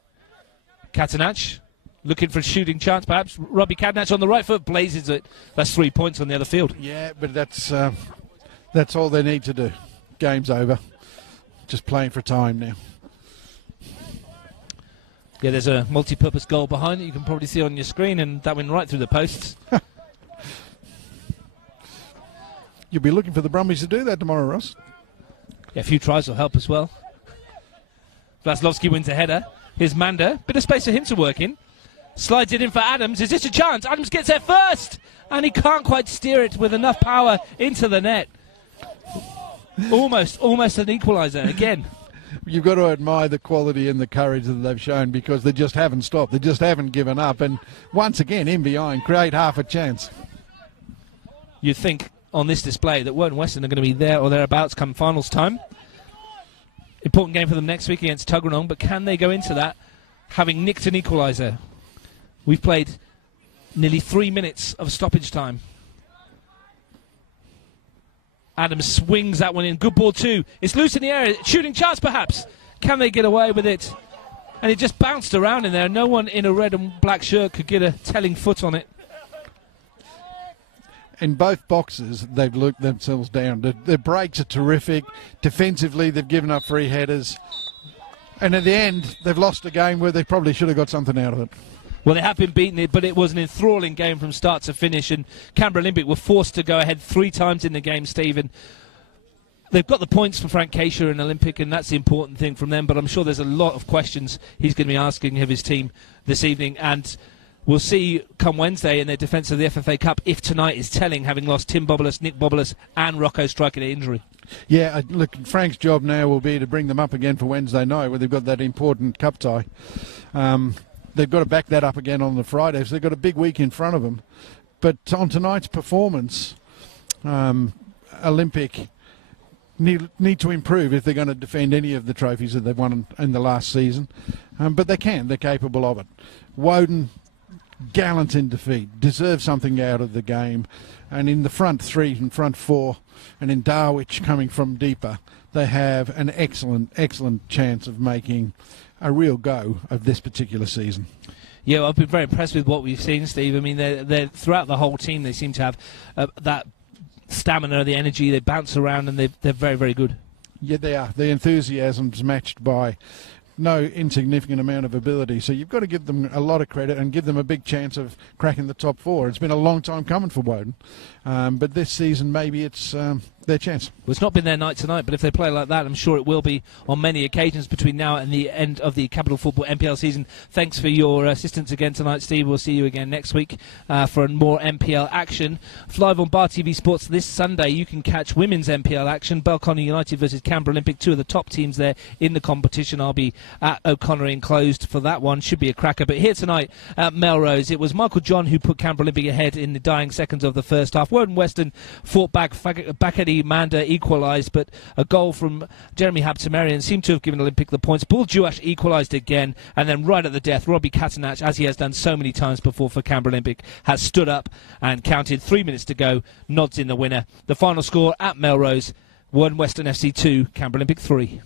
Katanach looking for a shooting chance, perhaps. Robbie Katanach on the right foot blazes it. That's 3 points on the other field. Yeah, but that's all they need to do. Game's over. Just playing for time now. Yeah, there's a multi-purpose goal behind it. You can probably see on your screen, and that went right through the posts. You'll be looking for the Brumbies to do that tomorrow, Ross. Yeah, a few tries will help as well. Vlaslovsky wins a header. Here's Manda. Bit of space for him to work in. Slides it in for Adams. Is this a chance? Adams gets there first, and he can't quite steer it with enough power into the net. Almost an equaliser again. You've got to admire the quality and the courage that they've shown, because they just haven't stopped. They just haven't given up. And once again, in behind, create half a chance. You'd think on this display that Woden Weston are going to be there or thereabouts come finals time. Important game for them next week against Tuggeranong, but can they go into that having nicked an equaliser? We've played nearly 3 minutes of stoppage time. Adams swings that one in. Good ball too. It's loose in the air. Shooting chance perhaps. Can they get away with it? And it just bounced around in there. No one in a red and black shirt could get a telling foot on it. in both boxes, they've looked themselves down. Their breaks are terrific. Defensively, they've given up free headers. And at the end, they've lost a game where they probably should have got something out of it. Well, they have been beaten, but it was an enthralling game from start to finish, and Canberra Olympic were forced to go ahead 3 times in the game, Stephen. They've got the points for Frank Keisha and Olympic, and that's the important thing from them, but I'm sure there's a lot of questions he's going to be asking of his team this evening, and we'll see come Wednesday in their defence of the FFA Cup if tonight is telling, having lost Tim Bobolas, Nick Bobolas and Rocco Striker to injury. Yeah, look, Frank's job now will be to bring them up again for Wednesday night where they've got that important cup tie. They've got to back that up again on the Friday, so they've got a big week in front of them. But on tonight's performance, Olympic need to improve if they're going to defend any of the trophies that they've won in the last season. But they can. They're capable of it. Woden, gallant in defeat, deserve something out of the game. And in the front 3 and front 4, and in Darwich coming from deeper, they have an excellent chance of making a real go of this particular season. Yeah, I've been very impressed with what we've seen, Steve. I mean, they're throughout the whole team, they seem to have that stamina, the energy. They bounce around, and they're very, very good. Yeah, they are. The enthusiasm's matched by no insignificant amount of ability. So you've got to give them a lot of credit and give them a big chance of cracking the top 4. It's been a long time coming for Woden, but this season maybe it's their chance. Well, it's not been their night tonight, but if they play like that, I'm sure it will be on many occasions between now and the end of the Capital Football NPL season. Thanks for your assistance again tonight, Steve. We'll see you again next week for more NPL action. Live on Bar TV Sports this Sunday, you can catch women's NPL action. Belconnen United versus Canberra Olympic, 2 of the top teams there in the competition. I'll be at O'Connor enclosed for that one. Should be a cracker. But here tonight at Melrose, it was Michael John who put Canberra Olympic ahead in the dying seconds of the first half. Woden Weston fought back. Bakedi Manda equalised, but a goal from Jeremy Habtemarian seemed to have given Olympic the points. Bull Juash equalised again, and then right at the death, Robbie Catanach, as he has done so many times before for Canberra Olympic, has stood up and counted 3 minutes to go, nods in the winner. The final score at Melrose, Woden Western FC 2, Canberra Olympic 3.